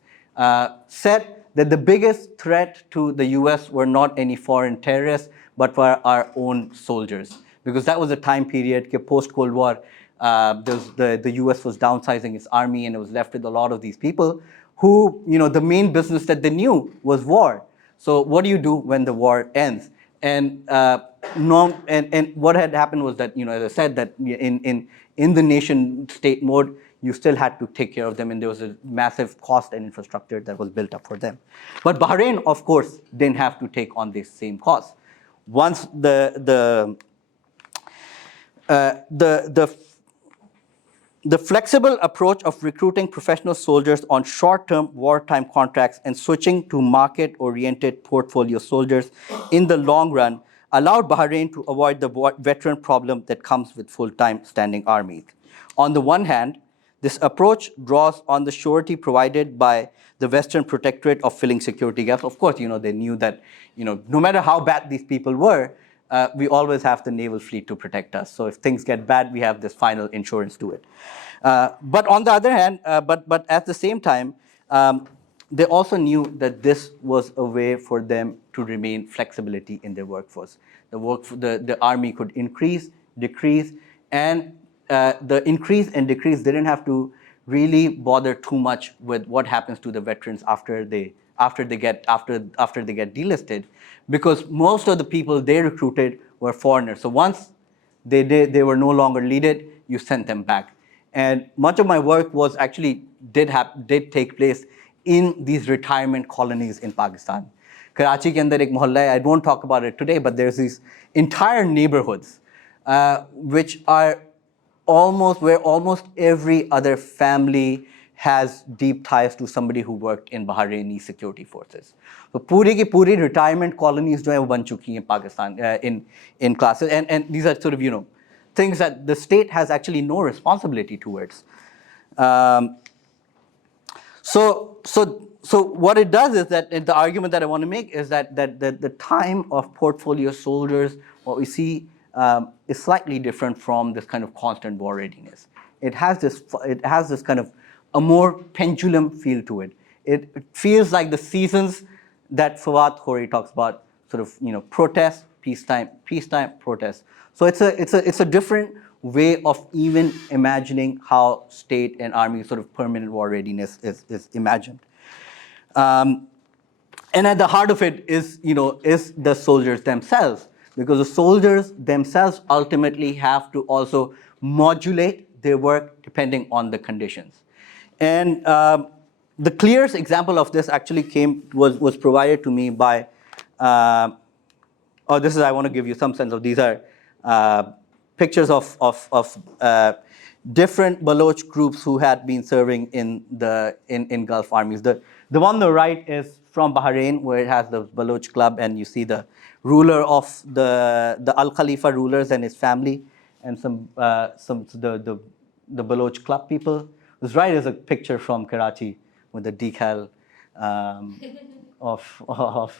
said that the biggest threat to the US were not any foreign terrorists, but were our own soldiers. Because that was a time period, post-Cold War, the US was downsizing its army, and it was left with a lot of these people who, the main business that they knew was war. So what do you do when the war ends? And what had happened was that, as I said, that in the nation state mode, you still had to take care of them, and there was a massive cost and infrastructure that was built up for them. But Bahrain, of course, didn't have to take on this same cost. Once the flexible approach of recruiting professional soldiers on short-term wartime contracts and switching to market-oriented portfolio soldiers in the long run allowed Bahrain to avoid the veteran problem that comes with full-time standing armies. On the one hand, this approach draws on the surety provided by the Western protectorate of filling security gaps. Of course, they knew that, no matter how bad these people were, we always have the naval fleet to protect us. So if things get bad, we have this final insurance to it. But on the other hand, but at the same time, they also knew that this was a way for them to remain flexibility in their workforce. The army could increase, decrease, and the increase and decrease didn't have to really bother too much with what happens to the veterans after they get delisted, because most of the people they recruited were foreigners. So once they were no longer needed, you sent them back. And much of my work was actually did take place in these retirement colonies in Pakistan. Karachi ke andar ek mohalla hai, I won't talk about it today, but there's these entire neighborhoods which are where almost every other family has deep ties to somebody who worked in Bahraini security forces. So puri ki puri retirement colonies jo hai wo ban chuki hain Pakistan in classes, and these are sort of things that the state has actually no responsibility towards. So what it does is that, and the argument that I want to make is that the time of portfolio soldiers, what we see is slightly different from this kind of constant war readiness. It has this kind of a more pendulum feel to it. It feels like the seasons that Fawad Khori talks about, sort of protest, peacetime, protest. So it's a different way of even imagining how state and army sort of permanent war readiness is imagined. And at the heart of it is the soldiers themselves, because the soldiers themselves ultimately have to also modulate their work depending on the conditions. And the clearest example of this actually was provided to me by, I want to give you some sense of, these are pictures of different Baloch groups who had been serving in Gulf armies. The one on the right is from Bahrain, where it has the Baloch club, and you see the ruler of the Al Khalifa rulers and his family, and the Baloch club people. This right is a picture from Karachi with the decal of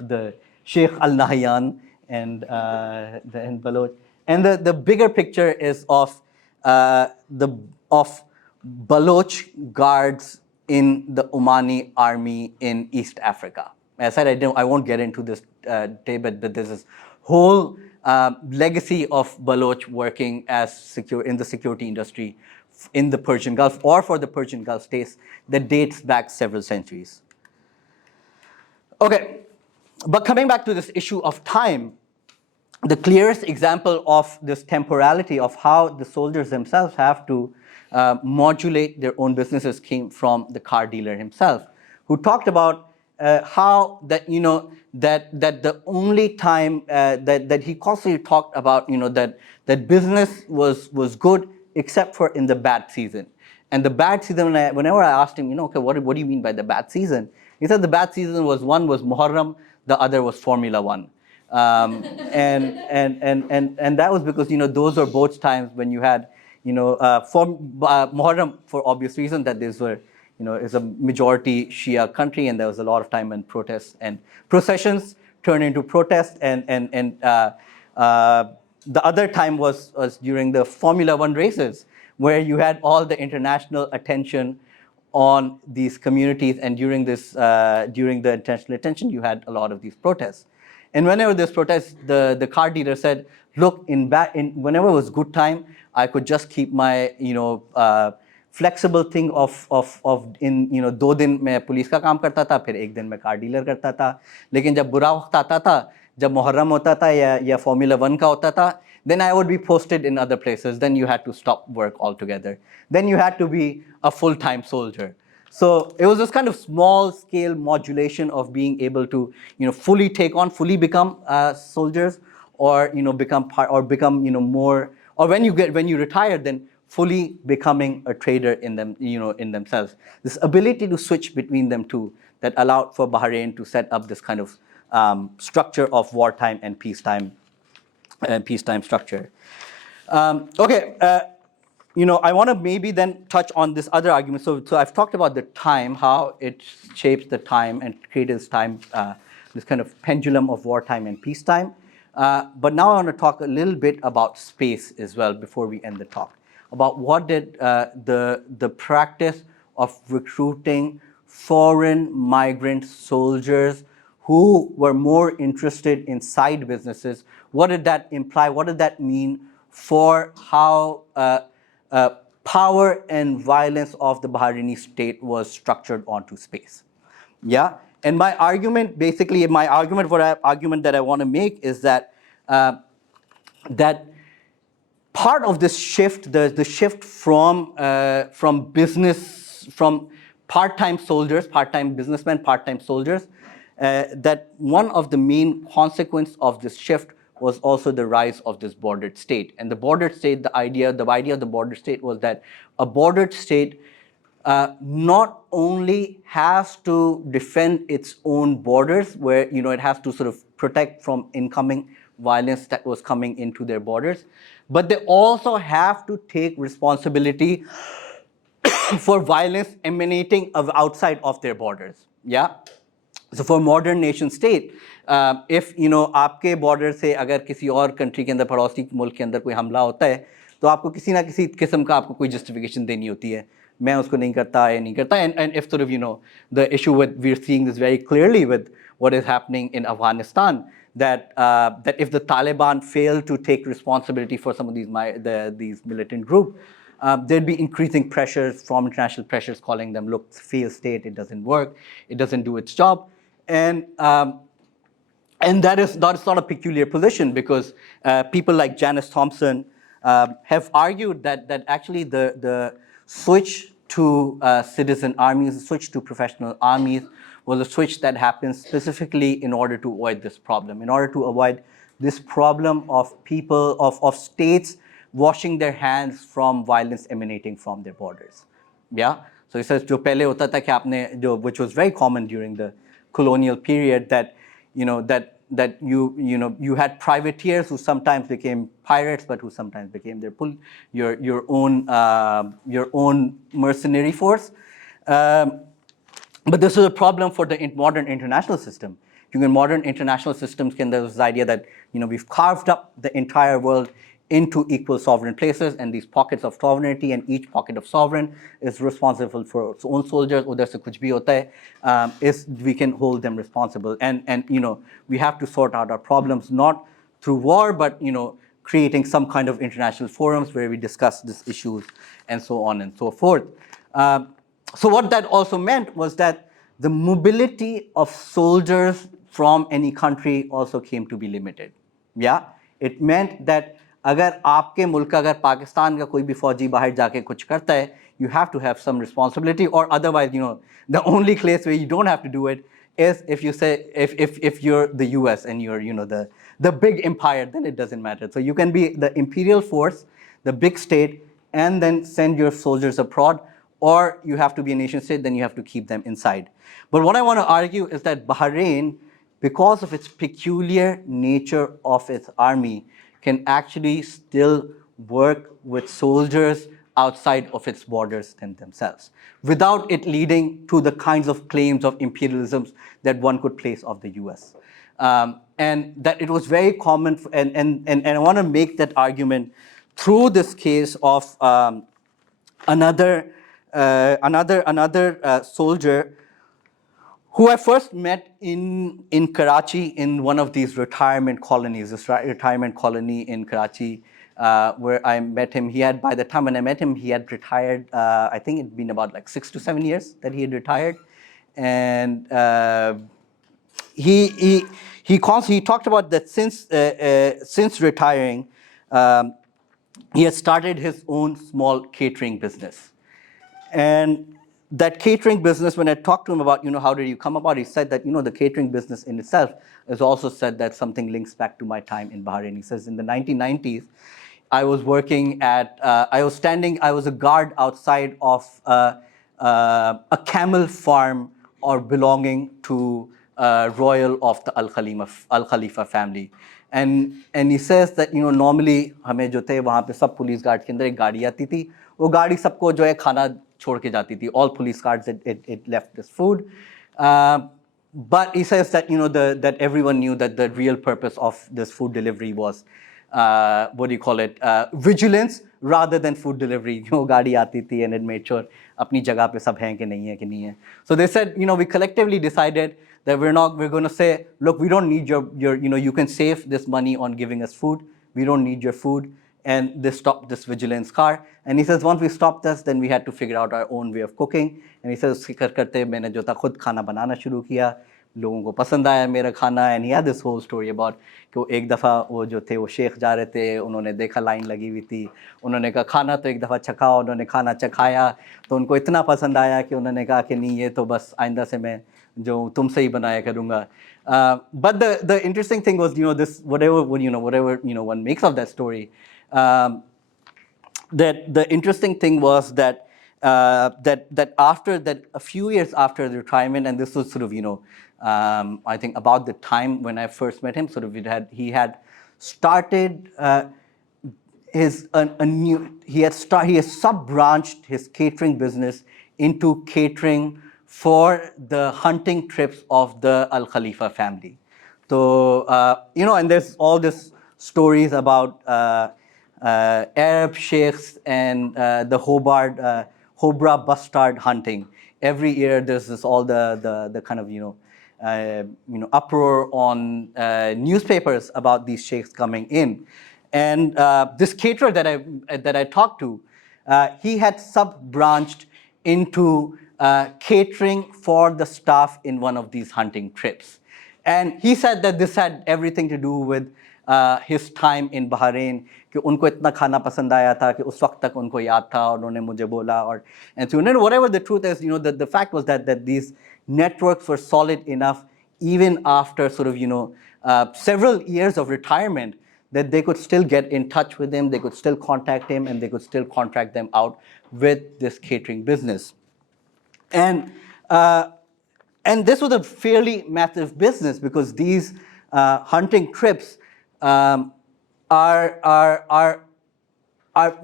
the Sheikh Al Nahyan and Baloch. And the bigger picture is of Baloch guards in the Omani army in East Africa. As I said, I won't get into this today, but there's this whole legacy of Baloch working as in the security industry in the Persian Gulf or for the Persian Gulf states that dates back several centuries. Okay, but coming back to this issue of time, the clearest example of this temporality of how the soldiers themselves have to modulate their own businesses came from the car dealer himself, who talked about how that that the only time that he constantly talked about that business was good except for in the bad season. And the bad season, whenever I asked him, okay, what do you mean by the bad season? He said the bad season was one was Muharram, the other was Formula One. And that was because those were both times when you had Muharram, for obvious reason that these were is a majority Shia country, and there was a lot of time when protests and processions turned into protests, and the other time was during the Formula One races, where you had all the international attention on these communities, and during the international attention, you had a lot of these protests. And whenever there's protests, the car dealer said, look, whenever it was good time, I could just keep my flexible thing of in 2 दिन मैं police का काम करता था, फिर 1 दिन मैं car dealer करता था. लेकिन जब बुरा वक्त आता था, जब मुहर्रम होता था या Formula 1 का होता था, then I would be posted in other places. Then you had to stop work altogether. Then you had to be a full-time soldier. So it was this kind of small-scale modulation of being able to, fully take on, fully become soldiers, or become part, or become more, or when you retire, then fully becoming a trader in them, in themselves. This ability to switch between them two that allowed for Bahrain to set up this kind of structure of wartime and peacetime structure. Okay. I want to maybe then touch on this other argument. So I've talked about the time, how it shapes the time and creates this time, this kind of pendulum of wartime and peacetime. But now I want to talk a little bit about space as well before we end the talk, about what did the practice of recruiting foreign migrant soldiers who were more interested in side businesses, what did that imply? What did that mean for how power and violence of the Bahraini state was structured onto space? Yeah, and my argument that I want to make is that that part of this shift, the shift from business, from part-time soldiers, part-time businessmen, part-time soldiers, that one of the main consequences of this shift was also the rise of this bordered state. And the bordered state, the idea of the bordered state was that a bordered state not only has to defend its own borders, where it has to sort of protect from incoming violence that was coming into their borders, but they also have to take responsibility for violence emanating outside of their borders. Yeah. So for modern nation state, if आपके border से अगर किसी और country के अंदर, पड़ोसी मुल्क के अंदर कोई हमला होता है, तो आपको किसी ना किसी किस्म का आपको कोई justification देनी होती है. मैं उसको नहीं करता या नहीं करता. And if sort of the issue with, we're seeing this very clearly with what is happening in Afghanistan, that if the Taliban fail to take responsibility for some of these militant groups, there'd be increasing pressures from international pressures calling them, look, failed state, it doesn't work, it doesn't do its job. And that is not a peculiar position, because people like Janice Thompson have argued that actually the switch to citizen armies, the switch to professional armies, was a switch that happened specifically in order to avoid this problem, in order to avoid this problem of people, of states washing their hands from violence emanating from their borders. Yeah. So he says, जो पहले होता था कि आपने which was very common during the colonial period, that that you had privateers who sometimes became pirates, but who sometimes became your own mercenary force. But this is a problem for the modern international system. In modern international systems, there's this idea that we've carved up the entire world into equal sovereign places and these pockets of sovereignty, and each pocket of sovereign is responsible for its own soldiers. Udhar se kuch bhi hota hai, is we can hold them responsible, and we have to sort out our problems not through war, but creating some kind of international forums where we discuss these issues and so on and so forth. So what that also meant was that the mobility of soldiers from any country also came to be limited. Yeah, it meant that अगर आपके मुल्क का अगर पाकिस्तान का कोई भी फौजी बाहर जाके कुछ करता है, you have to have some responsibility, or otherwise, the only place where you don't have to do it is if you say if you're the US and you're the big empire, then it doesn't matter. So you can be the imperial force, the big state, and then send your soldiers abroad, or you have to be a nation state, then you have to keep them inside. But what I want to argue is that Bahrain, because of its peculiar nature of its army, can actually still work with soldiers outside of its borders than themselves, without it leading to the kinds of claims of imperialism that one could place of the US. And that it was very common, and I want to make that argument through this case of another soldier who I first met in Karachi in one of these retirement colonies, this retirement colony in Karachi, where I met him. He had, by the time when I met him, he had retired. I think it'd been about like 6 to 7 years that he had retired, and he talked about that since retiring, he had started his own small catering business. And that catering business, when I talked to him about, how did you come about, he said that, the catering business in itself has also said that something links back to my time in Bahrain. He says in the 1990s, I was working at, I was a guard outside of a camel farm or belonging to royal of the Al Khalifa family. And he says that, normally हमें जो थे वहाँ पे सब police guard के अंदर एक गाड़ी आती थी, वो गाड़ी सबको जो है खाना छोड़ के जाती थी. All police guards it left this food. But he says that, that everyone knew that the real purpose of this food delivery was, vigilance rather than food delivery. वो गाड़ी आती थी and it made sure अपनी जगह पे सब हैं कि नहीं है. So they said, we collectively decided that we're going to say, look, we don't need your, you can save this money on giving us food. We don't need your food. And they stopped this vigilance car. And he says, once we stopped this, then we had to figure out our own way of cooking. And he says, उसके करते मैंने जो था खुद खाना बनाना शुरू किया. लोगों को पसंद आया मेरा खाना. And he had this whole story about कि वो एक दफ़ा वो जो थे वो शेख जा रहे थे, उन्होंने देखा लाइन लगी हुई थी, उन्होंने कहा खाना तो एक दफ़ा चखाओ, उन्होंने खाना चखाया तो उनको इतना पसंद आया कि उन्होंने कहा कि नहीं ये तो बस आइंदा से मैं जो तुमसे ही बनाया करूँगा. But the interesting thing was, this whatever one makes of that story, that the interesting thing was that that after that, a few years after the retirement, and this was sort of I think about the time when I first met him, sort of he had started he has sub-branched his catering business into catering for the hunting trips of the Al Khalifa family. So, and there's all these stories about Arab sheikhs and the Hobra bustard hunting. Every year there's this all the kind of uproar on newspapers about these sheikhs coming in. And this caterer that I talked to, he had sub-branched into catering for the staff in one of these hunting trips. And he said that this had everything to do with his time in Bahrain, कि उनको इतना खाना पसंद आया था कि उस वक्त तक उनको याद था और उन्होंने मुझे बोला. And so whatever the truth is, the fact was that these networks were solid enough even after sort of several years of retirement, that they could still get in touch with him, they could still contact him, and they could still contract them out with this catering business. And this was a fairly massive business, because these hunting trips are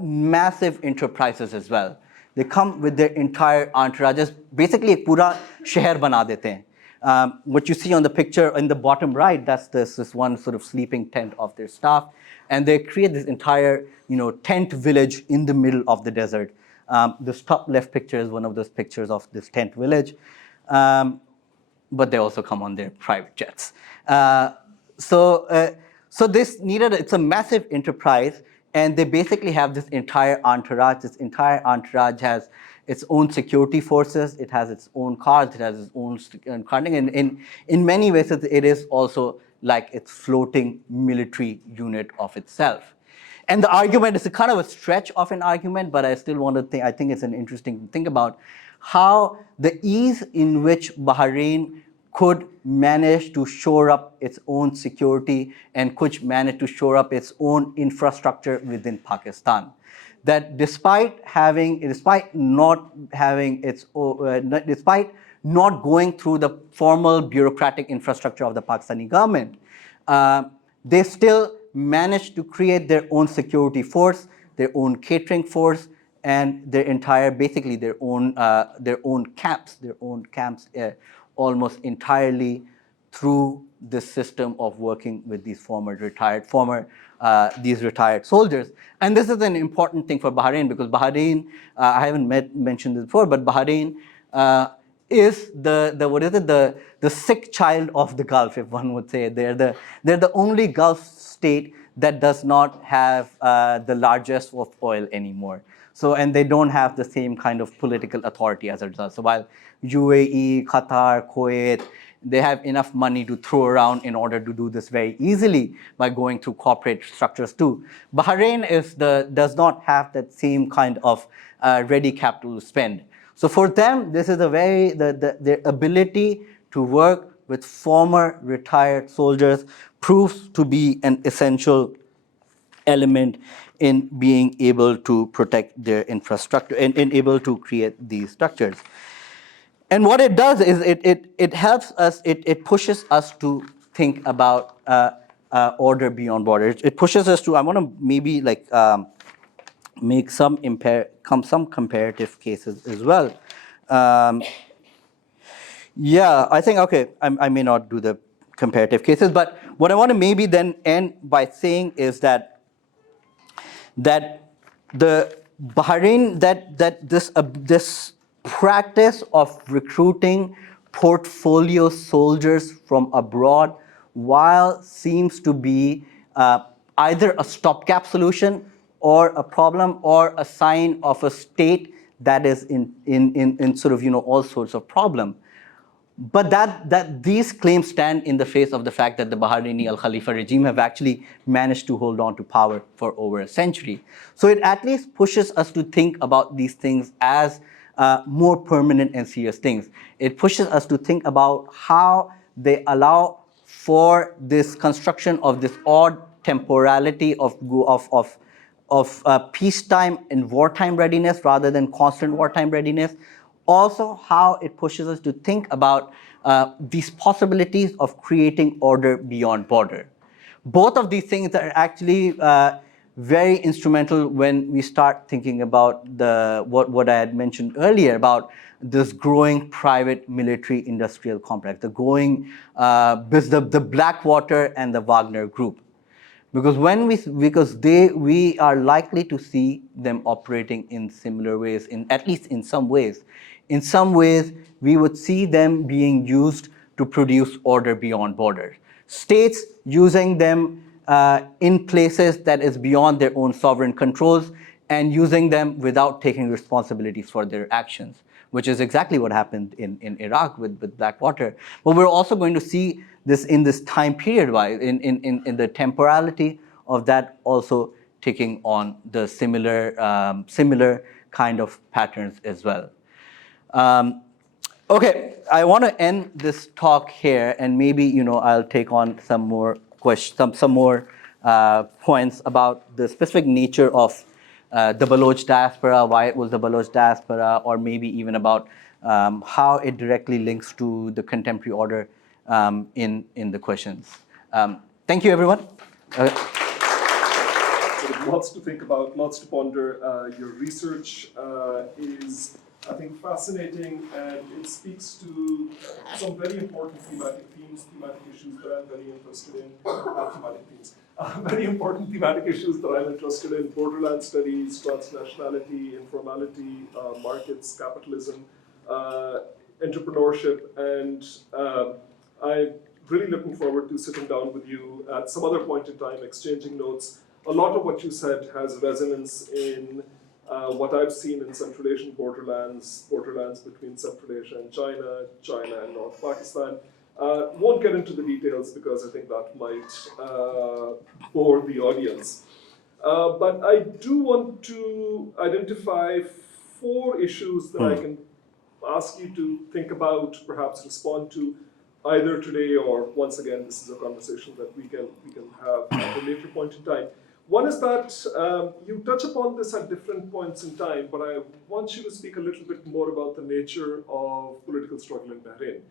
massive enterprises as well. They come with their entire entourage. Just basically एक पूरा शहर बना देते हैं. What you see on the picture in the bottom right, that's this one sort of sleeping tent of their staff. And they create this entire, tent village in the middle of the desert. This top left picture is one of those pictures of this tent village. But they also come on their private jets. So it's a massive enterprise, and they basically have this entire entourage. This entire entourage has its own security forces, it has its own cars, it has its own carding, and in many ways it is also like its floating military unit of itself. And the argument is a kind of a stretch of an argument, but I still want to think, I think it's an interesting to think about how the ease in which Bahrain could manage to shore up its own security and could manage to shore up its own infrastructure within Pakistan. That despite not going through the formal bureaucratic infrastructure of the Pakistani government, they still managed to create their own security force, their own catering force, and their entire, basically their own camps almost entirely through this system of working with these these retired soldiers. And this is an important thing for Bahrain, because Bahrain, I haven't mentioned this before, but Bahrain is the sick child of the Gulf, if one would say. They're the only Gulf state that does not have the largest of oil anymore. So, and they don't have the same kind of political authority as a result. So while UAE, Qatar, Kuwait, they have enough money to throw around in order to do this very easily by going through corporate structures too. Bahrain does not have that same kind of ready capital to spend. So for them, this is their ability to work with former retired soldiers proves to be an essential element in being able to protect their infrastructure and able to create these structures. And what it does is it helps us, it pushes us to think about order beyond borders. It pushes us to, I want to maybe make some comparative cases as well. Yeah, I think, okay, I may not do the comparative cases, but what I want to maybe then end by saying is that the Bahrain, this practice of recruiting portfolio soldiers from abroad, while seems to be either a stopgap solution or a problem or a sign of a state that is in sort of all sorts of problem. But that these claims stand in the face of the fact that the Bahraini Al-Khalifa regime have actually managed to hold on to power for over a century. So it at least pushes us to think about these things as more permanent and serious things. It pushes us to think about how they allow for this construction of this odd temporality of peacetime and wartime readiness rather than constant wartime readiness. Also, how it pushes us to think about these possibilities of creating order beyond border. Both of these things are actually very instrumental when we start thinking about what I had mentioned earlier about this growing private military industrial complex, the growing the Blackwater and the Wagner Group. Because we are likely to see them operating in similar ways, at least in some ways. In some ways, we would see them being used to produce order beyond borders. States using them in places that is beyond their own sovereign controls and using them without taking responsibilities for their actions, which is exactly what happened in Iraq with Blackwater. But we're also going to see this in this time period, in the temporality of that also taking on the similar kind of patterns as well. Okay, I want to end this talk here, and maybe I'll take on some more questions, some more points about the specific nature of the Baloch diaspora, why it was the Baloch diaspora, or maybe even about how it directly links to the contemporary order in the questions. Thank you, everyone. lots to think about, lots to ponder. Your research is, I think, fascinating, and it speaks to some very important thematic themes, thematic issues that I'm very interested in. Thematic themes. Very important thematic issues that I'm interested in: borderland studies, transnationality, informality, markets, capitalism, entrepreneurship, and I'm really looking forward to sitting down with you at some other point in time, exchanging notes. A lot of what you said has resonance in what I've seen in Central Asian borderlands between Central Asia and China, China and North Pakistan. Won't get into the details because I think that might bore the audience. But I do want to identify 4 issues that I can ask you to think about, perhaps respond to, either today or once again. This is a conversation that we can have at a later point in time. One is that you touch upon this at different points in time, but I want you to speak a little bit more about the nature of political struggle in Bahrain.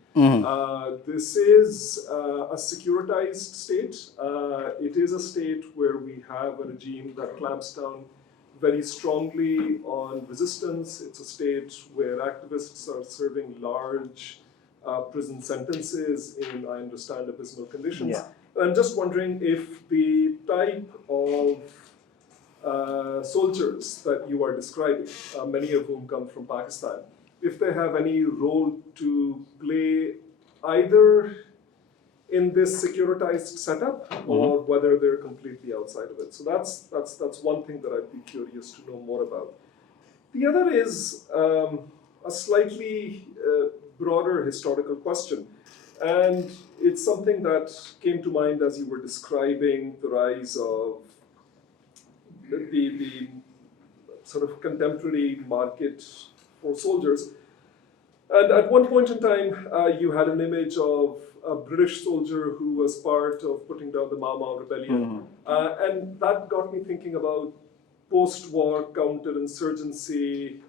This is a securitized state. It is a state where we have a regime that clamps down very strongly on resistance. It's a state where activists are serving large prison sentences in, I understand, abysmal conditions. Yeah. I'm just wondering if the type of soldiers that you are describing, many of whom come from Pakistan, if they have any role to play either in this securitized setup or whether they're completely outside of it. So that's one thing that I'd be curious to know more about. The other is a slightly broader historical question. And it's something that came to mind as you were describing the rise of the sort of contemporary market for soldiers. And at one point in time, you had an image of a British soldier who was part of putting down the Mau Mau rebellion. And that got me thinking about post-war counterinsurgency,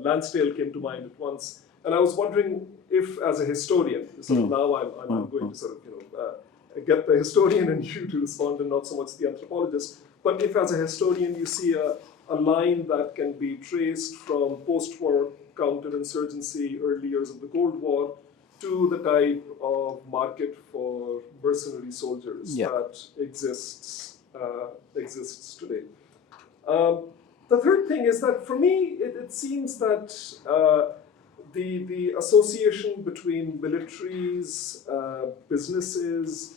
Lansdale came to mind at once. And I was wondering if, as a historian, now I'm going to get the historian and you to respond and not so much the anthropologist, but if as a historian you see a line that can be traced from post-war counterinsurgency, early years of the Cold War, to the type of market for mercenary soldiers that exists today. The third thing is that for me, it seems that the association between militaries, businesses,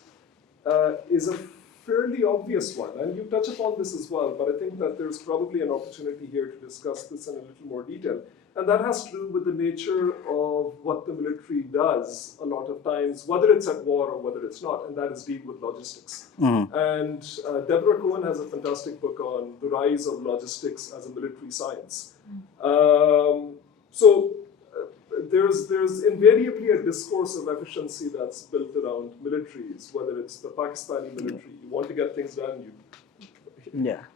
is a fairly obvious one. And you touch upon this as well, but I think that there's probably an opportunity here to discuss this in a little more detail. And that has to do with the nature of what the military does a lot of times, whether it's at war or whether it's not, and that is deal with logistics. And Deborah Cohen has a fantastic book on the rise of logistics as a military science. There's invariably a discourse of efficiency that's built around militaries, whether it's the Pakistani military, you want to get things done,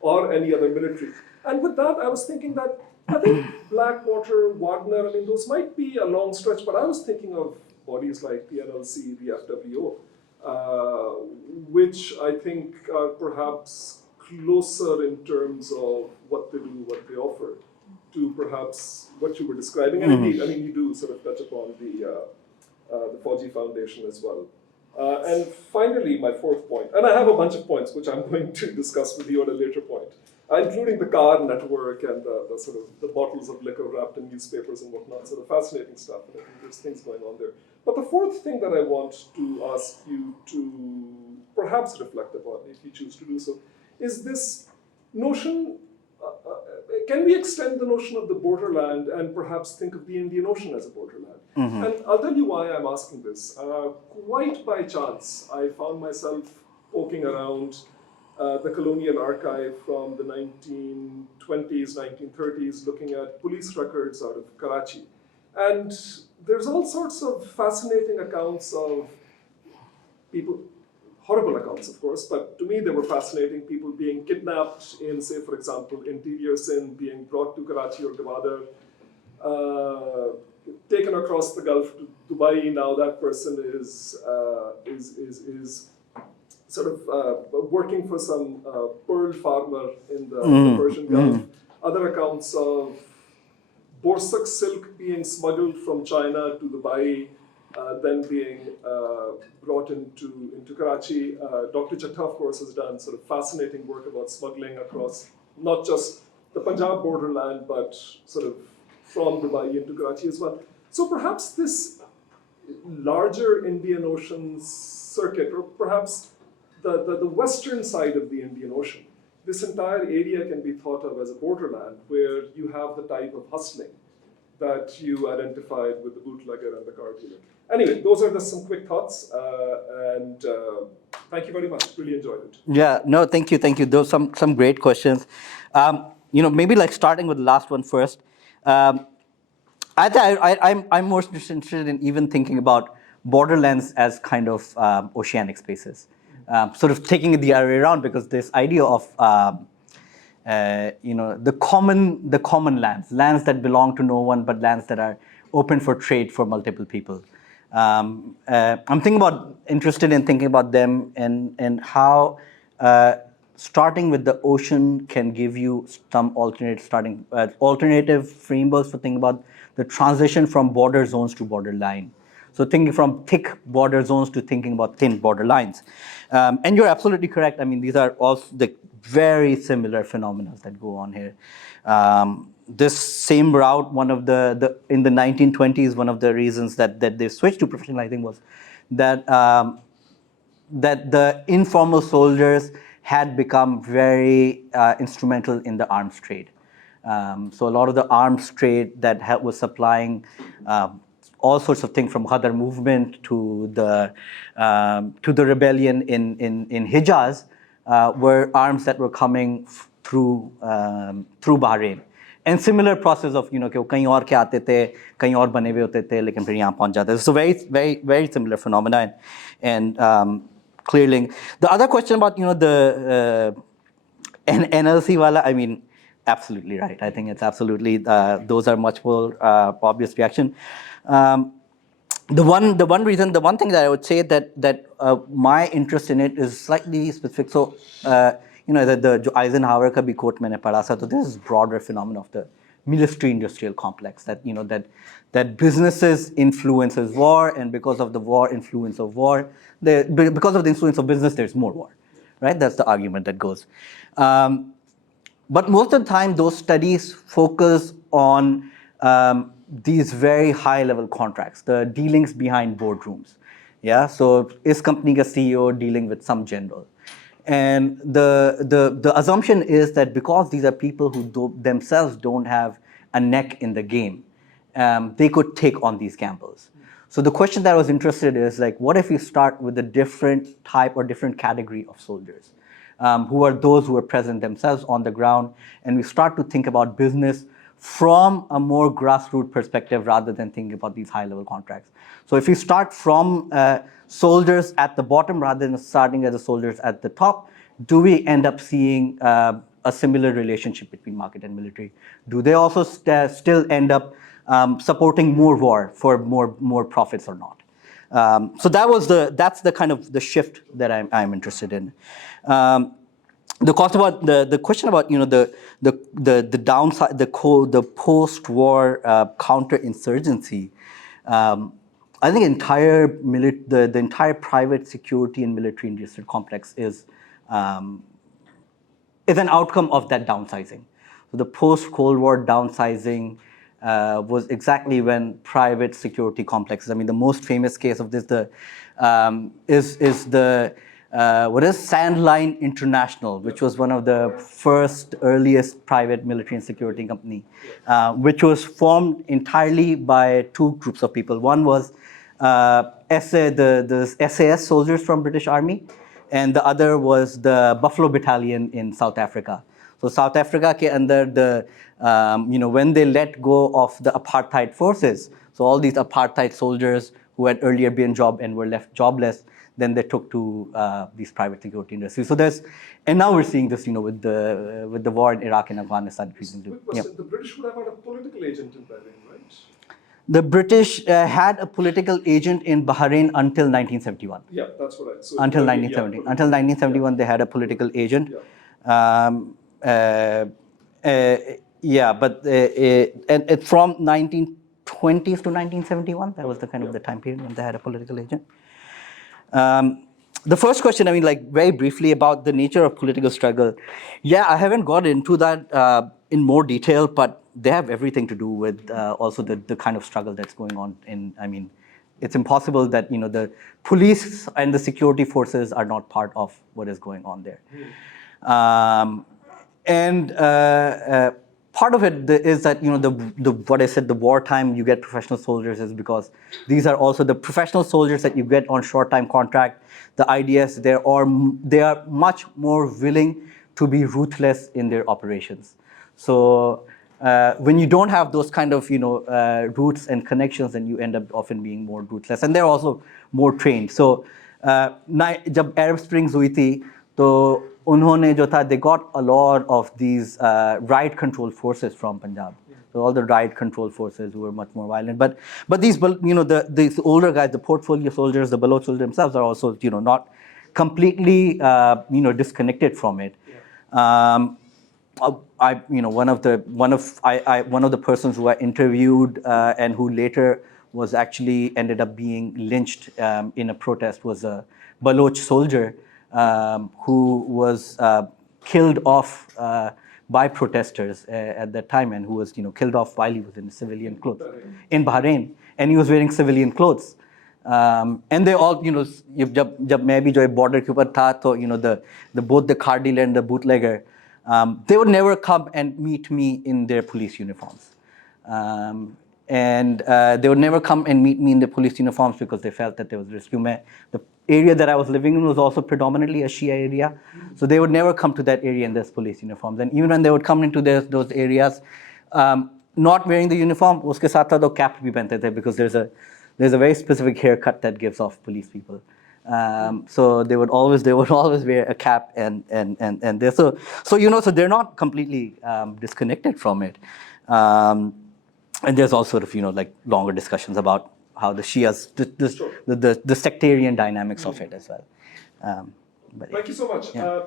or any other military. And with that, I was thinking that I think Blackwater, Wagner, those might be a long stretch, but I was thinking of bodies like the NLC, the FWO, which I think are perhaps closer in terms of what they do, what they offer, to perhaps what you were describing. And indeed, you do sort of touch upon the Fauji Foundation as well. And finally, my fourth point, and I have a bunch of points which I'm going to discuss with you at a later point, including the car network and the sort of the bottles of liquor wrapped in newspapers and whatnot, sort of fascinating stuff. And I think there's things going on there. But the fourth thing that I want to ask you to perhaps reflect upon, if you choose to do so, is this notion. Can we extend the notion of the borderland and perhaps think of the Indian Ocean as a borderland? And I'll tell you why I'm asking this. Quite by chance, I found myself poking around the colonial archive from the 1920s, 1930s, looking at police records out of Karachi. And there's all sorts of fascinating accounts of people, horrible accounts, of course, but to me they were fascinating. People being kidnapped in, say, for example, interior Sindh, being brought to Karachi or Gwadar, taken across the Gulf to Dubai. Now that person is sort of working for some pearl farmer in the Persian Gulf. Other accounts of Borsak silk being smuggled from China to Dubai, then being brought into Karachi. Dr. Chatta, of course, has done sort of fascinating work about smuggling across not just the Punjab borderland, but sort of from Dubai into Karachi as well. So perhaps this larger Indian Ocean circuit, or perhaps the western side of the Indian Ocean, this entire area can be thought of as a borderland where you have the type of hustling that you identified with the bootlegger and the car dealer. Anyway, those are just some quick thoughts, and thank you very much. Really enjoyed it. Yeah, no, thank you. Those are some great questions. Maybe like starting with the last one first. I'm more interested in even thinking about borderlands as kind of oceanic spaces, sort of taking it the other way around, because this idea of the common lands that belong to no one, but lands that are open for trade for multiple people. I'm interested in thinking about them and how starting with the ocean can give you some alternative frameworks for thinking about the transition from border zones to borderline. So thinking from thick border zones to thinking about thin border lines. And you're absolutely correct. I mean, these are all the very similar phenomena that go on here. This same route, in the 1920s, one of the reasons that they switched to professionalizing was that the informal soldiers had become very instrumental in the arms trade. So a lot of the arms trade that was supplying all sorts of things, from Ghadar movement to the rebellion in Hijaz, were arms that were coming through Bahrain. And similar process of, कि वो कहीं और के आते थे, कहीं और बने हुए होते थे, लेकिन फिर यहाँ पहुँच जाते थे. So very, very, very similar phenomena, and clear link. The other question about, the NLC wala, I mean, absolutely right. I think it's absolutely, those are much more obvious reaction. The one thing that I would say that my interest in it is slightly specific. So, the Eisenhower ka bhi quote मैंने पढ़ा था. So this is broader phenomenon of the military-industrial complex, that businesses influences war, and because of the influence of war, because of the influence of business, there's more war, right? That's the argument that goes. But most of the time, those studies focus on these very high-level contracts, the dealings behind boardrooms. Yeah, so is company ka CEO dealing with some general? And the assumption is that because these are people who themselves don't have a neck in the game, they could take on these gambles. So the question that I was interested in is, like, what if we start with a different type or different category of soldiers, who are those who are present themselves on the ground, and we start to think about business from a more grassroots perspective rather than thinking about these high-level contracts. So if we start from soldiers at the bottom rather than starting as the soldiers at the top, do we end up seeing a similar relationship between market and military? Do they also still end up supporting more war for more profits or not? So that's the kind of the shift that I'm interested in. The question about the downside, the post-war counterinsurgency. I think the entire private security and military industrial complex is an outcome of that downsizing. So the post-Cold War downsizing was exactly when private security complexes. I mean, the most famous case of this is the Sandline International, which was one of the earliest private military and security company, which was formed entirely by two groups of people. One was the SAS soldiers from British Army, and the other was the Buffalo Battalion in South Africa. So South Africa ke andar when they let go of the apartheid forces, so all these apartheid soldiers who had earlier been and were left jobless, then they took to these private security industries. So and now we're seeing this, with the war in Iraq and Afghanistan. The British would have had a political agent in Bahrain, right? The British had a political agent in Bahrain until 1971. Yeah, that's what I. So Until yeah, 1970. Until 1971, they had a political agent. Yeah. Yeah, but and from 1920s to 1971, that was the kind of the time period when they had a political agent. The first question, I mean, like very briefly about the nature of political struggle. Yeah, I haven't got into that in more detail, but they have everything to do with also the kind of struggle that's going on in, I mean, it's impossible that, you know, the police and the security forces are not part of what is going on there. Part of it is that, you know, what I said, the wartime you get professional soldiers is because these are also the professional soldiers that you get on short-time contract. The idea is they are much more willing to be ruthless in their operations. So when you don't have those kind of, you know, roots and connections, then you end up often being more ruthless, and they're also more trained. So जब Arab Springs हुई थी, तो उन्होंने जो था, they got a lot of these riot control forces from Punjab. So all the riot control forces who were much more violent. But these, you know, these older guys, the portfolio soldiers, the Baloch soldiers themselves are also, you know, not completely, you know, disconnected from it. You know, one of the persons who I interviewed and who later was actually ended up being lynched in a protest was a Baloch soldier who was killed off by protesters at that time, and who was, you know, killed off while he was in civilian clothes in Bahrain, and he was wearing civilian clothes. And they all, you know, जब मैं भी जो border के ऊपर था, तो, you know, both the car dealer and the bootlegger, they would never come and meet me in their police uniforms. And they would never come and meet me in the police uniforms because they felt that there was risk. The area that I was living in was also predominantly a Shia area, so they would never come to that area in those police uniforms. And even when they would come into those areas, not wearing the uniform, uske saath tha to cap bhi pehante the, because there's a very specific haircut that gives off police people. So they would always wear a cap and they so you know, so they're not completely disconnected from it. And there's all sort of, you know, like longer discussions about how the Shias, the sectarian dynamics of it as well. Thank you so much. Yeah.